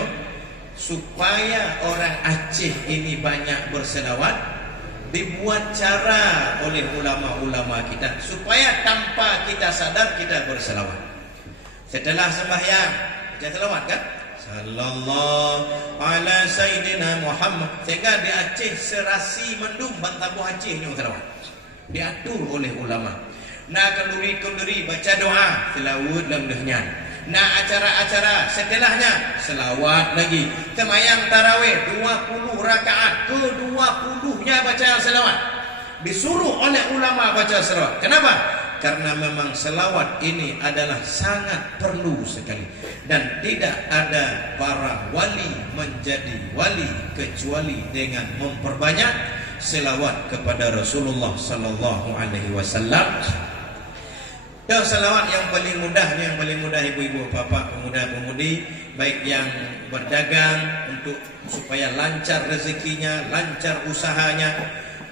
supaya orang Aceh ini banyak berselawat, dibuat cara oleh ulama-ulama kita supaya tanpa kita sadar kita berselawat. Setelah sembahyang baca selawat kan? Sallallahu ala Sayyidina Muhammad. Sehingga di Aceh serasi mendung bantabuh Aceh ni selawat. Diatur oleh ulama. Nah kenduri-kenduri baca doa selawat dalam lehnyan. Nah acara-acara setelahnya selawat lagi. Semayang tarawih 20 rakaat ke-20-nya baca selawat. Disuruh oleh ulama baca selawat. Kenapa? Karena memang selawat ini adalah sangat perlu sekali. Dan tidak ada para wali menjadi wali kecuali dengan memperbanyak selawat kepada Rasulullah sallallahu alaihi wasallam. Dan selawat yang paling mudah ibu-ibu, bapak, pemuda-pemudi, baik yang berdagang untuk supaya lancar rezekinya, lancar usahanya,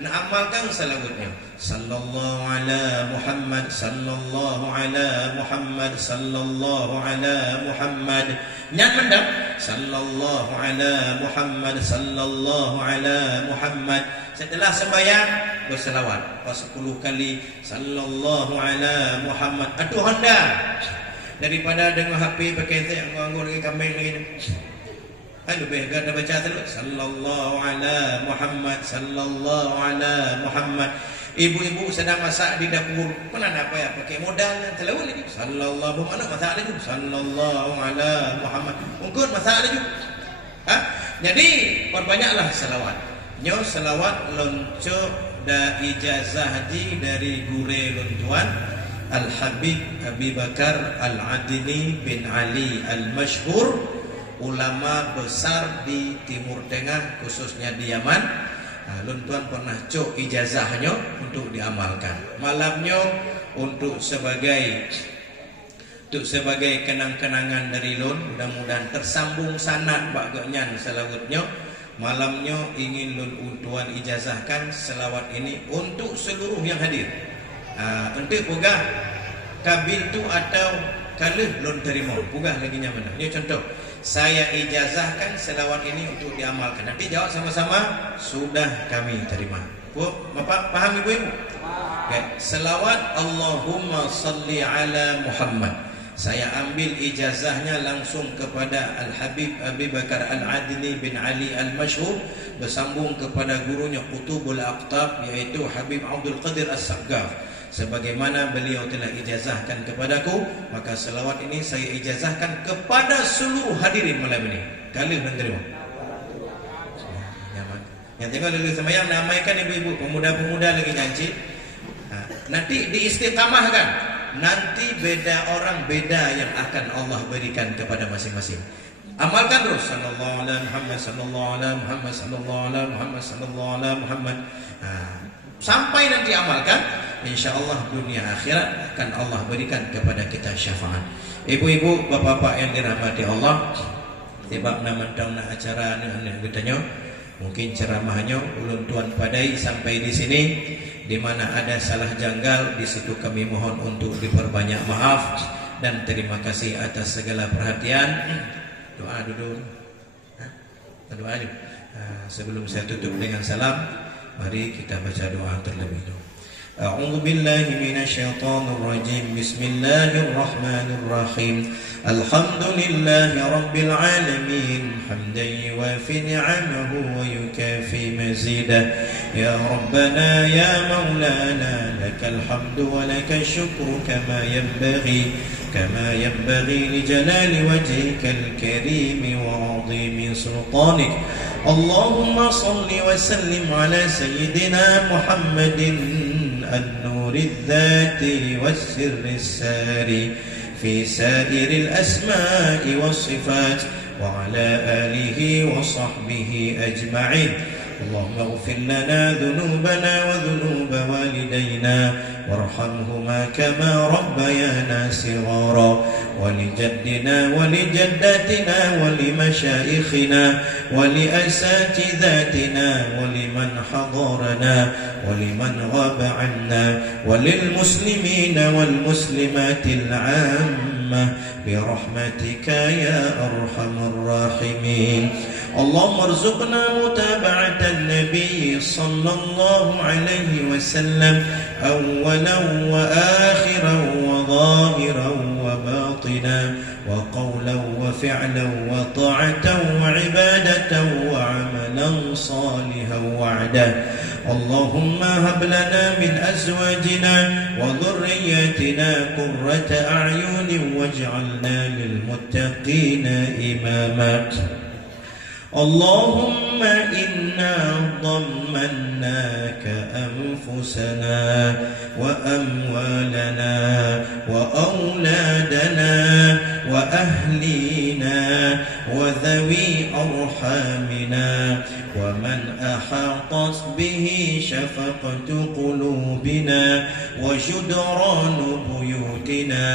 nah amalkan selawatnya. Sallallahu ala Muhammad, sallallahu ala Muhammad, sallallahu ala Muhammad. Nyan mendap sallallahu ala Muhammad, sallallahu ala Muhammad. Setelah sembahyang berselawat 10 kali sallallahu ala Muhammad. Aduh anda daripada dengan HP pakai saya nganggur lagi kambing lagi. Lebih ganda baca sallallahu ala Muhammad, sallallahu ala Muhammad. Ibu-ibu sedang masak di dapur, mana apa ya pakai modal yang terlalu lagi. Sallallahu mana masak lagi. Sallallahu ala Muhammad. Mungkin masak lagi. Jadi perbanyaklah selawat. Nyo selawat lonco da ijazah haji dari gure lontuan Al-Habib Abi Bakar Al-Adini bin Ali Al-Mashhur, ulama besar di Timur Tengah khususnya di Yaman. Luntuan pernah cok ijazahnya untuk diamalkan. Malamnya untuk sebagai kenang-kenangan dari lun, mudah-mudahan tersambung sanad bagainya selawatnya. Malamnya ingin lun untuan ijazahkan selawat ini untuk seluruh yang hadir. Untuk pugah kabil tu atau kaluh lun terima pugah lagi nyaman. Ini contoh, saya ijazahkan selawat ini untuk diamalkan. Nanti jawab sama-sama, sudah kami terima. Bapak paham ibu-ibu? Okay. Selawat Allahumma salli ala Muhammad. Saya ambil ijazahnya langsung kepada Al-Habib Abi Bakar Al-Adini bin Ali Al-Mashhur, bersambung kepada gurunya Qutubul Aqtab, yaitu Habib Abdul Qadir As-Saqqaf. Sebagaimana beliau telah ijazahkan kepadaku, maka selawat ini saya ijazahkan kepada seluruh hadirin malam ini. Kalian dan terima. Yang tengok lulus sembahyang, namaikan ibu-ibu, pemuda-pemuda lagi nyanyi. Nanti diistiqamahkan. Nanti beda orang, beda yang akan Allah berikan kepada masing-masing. Amalkan terus. Sallallahu ala Muhammad, sallallahu ala Muhammad, sallallahu ala Muhammad, sallallahu ala Muhammad. Sampai nanti amalkan, insyaallah dunia akhirat akan Allah berikan kepada kita syafaat. Ibu-ibu, bapak-bapak yang dirahmati Allah, tiba nama tahun acara ni katanya, mungkin ceramahnya ulun tuan padai sampai di sini. Di mana ada salah janggal, di situ kami mohon untuk diperbanyak maaf dan terima kasih atas segala perhatian. Doa dulu. Doa dulu. Sebelum saya tutup dengan salam, mari kita baca doa terlebih dahulu. A'udzu billahi minasyaitonir rajim. Bismillahirrahmanirrahim. Alhamdulillahi rabbil alamin, hamdan yuwafi ni'amahu wa yukafi mazidah. Ya Rabbana ya Maulana, lakal hamdu wa lakal syukru kama yanbaghi li jalali wajhikal karim wa 'azimi sultanik. Allahumma salli wa sallim ala sayyidina Muhammadin النور الذاتي والسر الساري في سائر الأسماء والصفات وعلى آله وصحبه أجمعين. اللهم اغفر لنا ذنوبنا وذنوب والدينا وارحمهما كما ربيانا صغارا ولجدنا ولجداتنا ولمشايخنا ولأساتذتنا ولمن حضرنا ولمن غاب عنا وللمسلمين والمسلمات العامة برحمتك يا أرحم الراحمين. اللهم ارزقنا متابعة النبي صلى الله عليه وسلم أولا وآخرا وظاهرا وباطنا وقولا وفعلا وطاعة وعبادة وعملا صالحا وعدا. اللهم هب لنا من أزواجنا وذرياتنا قرة أعين واجعلنا للمتقين إماما. اللهم إنا ضمناك أنفسنا وأموالنا وأولادنا وأهلينا وذوي أرحامنا ومن أحاطت به شفقة قلوبنا وجدران بيوتنا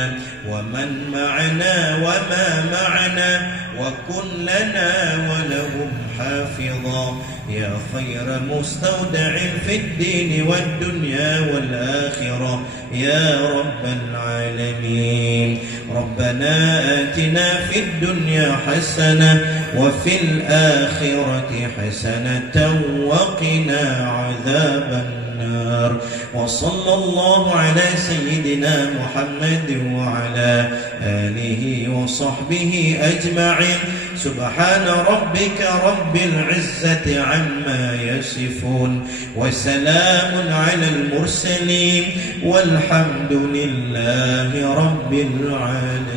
ومن معنا وما معنا وكن لنا ولهم حافظا يا خير مستودع في الدين والدنيا والآخرة يا رب العالمين. ربنا آتنا في الدنيا حسنة وفي الآخرة حسنة وقنا عذاب النار. وصلى الله على سيدنا محمد وعلى آله وصحبه أجمعين. سبحان ربك رب العزة عما يصفون وسلام على المرسلين والحمد لله رب العالمين.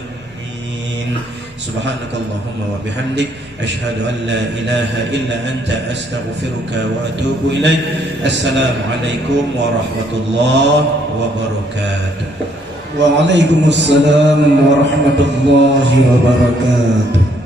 سبحانك اللهم وبحمدك أشهد أن لا إله إلا أنت أستغفرك وأتوب إليك. السلام عليكم ورحمة الله وبركاته. وعليكم السلام ورحمة الله وبركاته.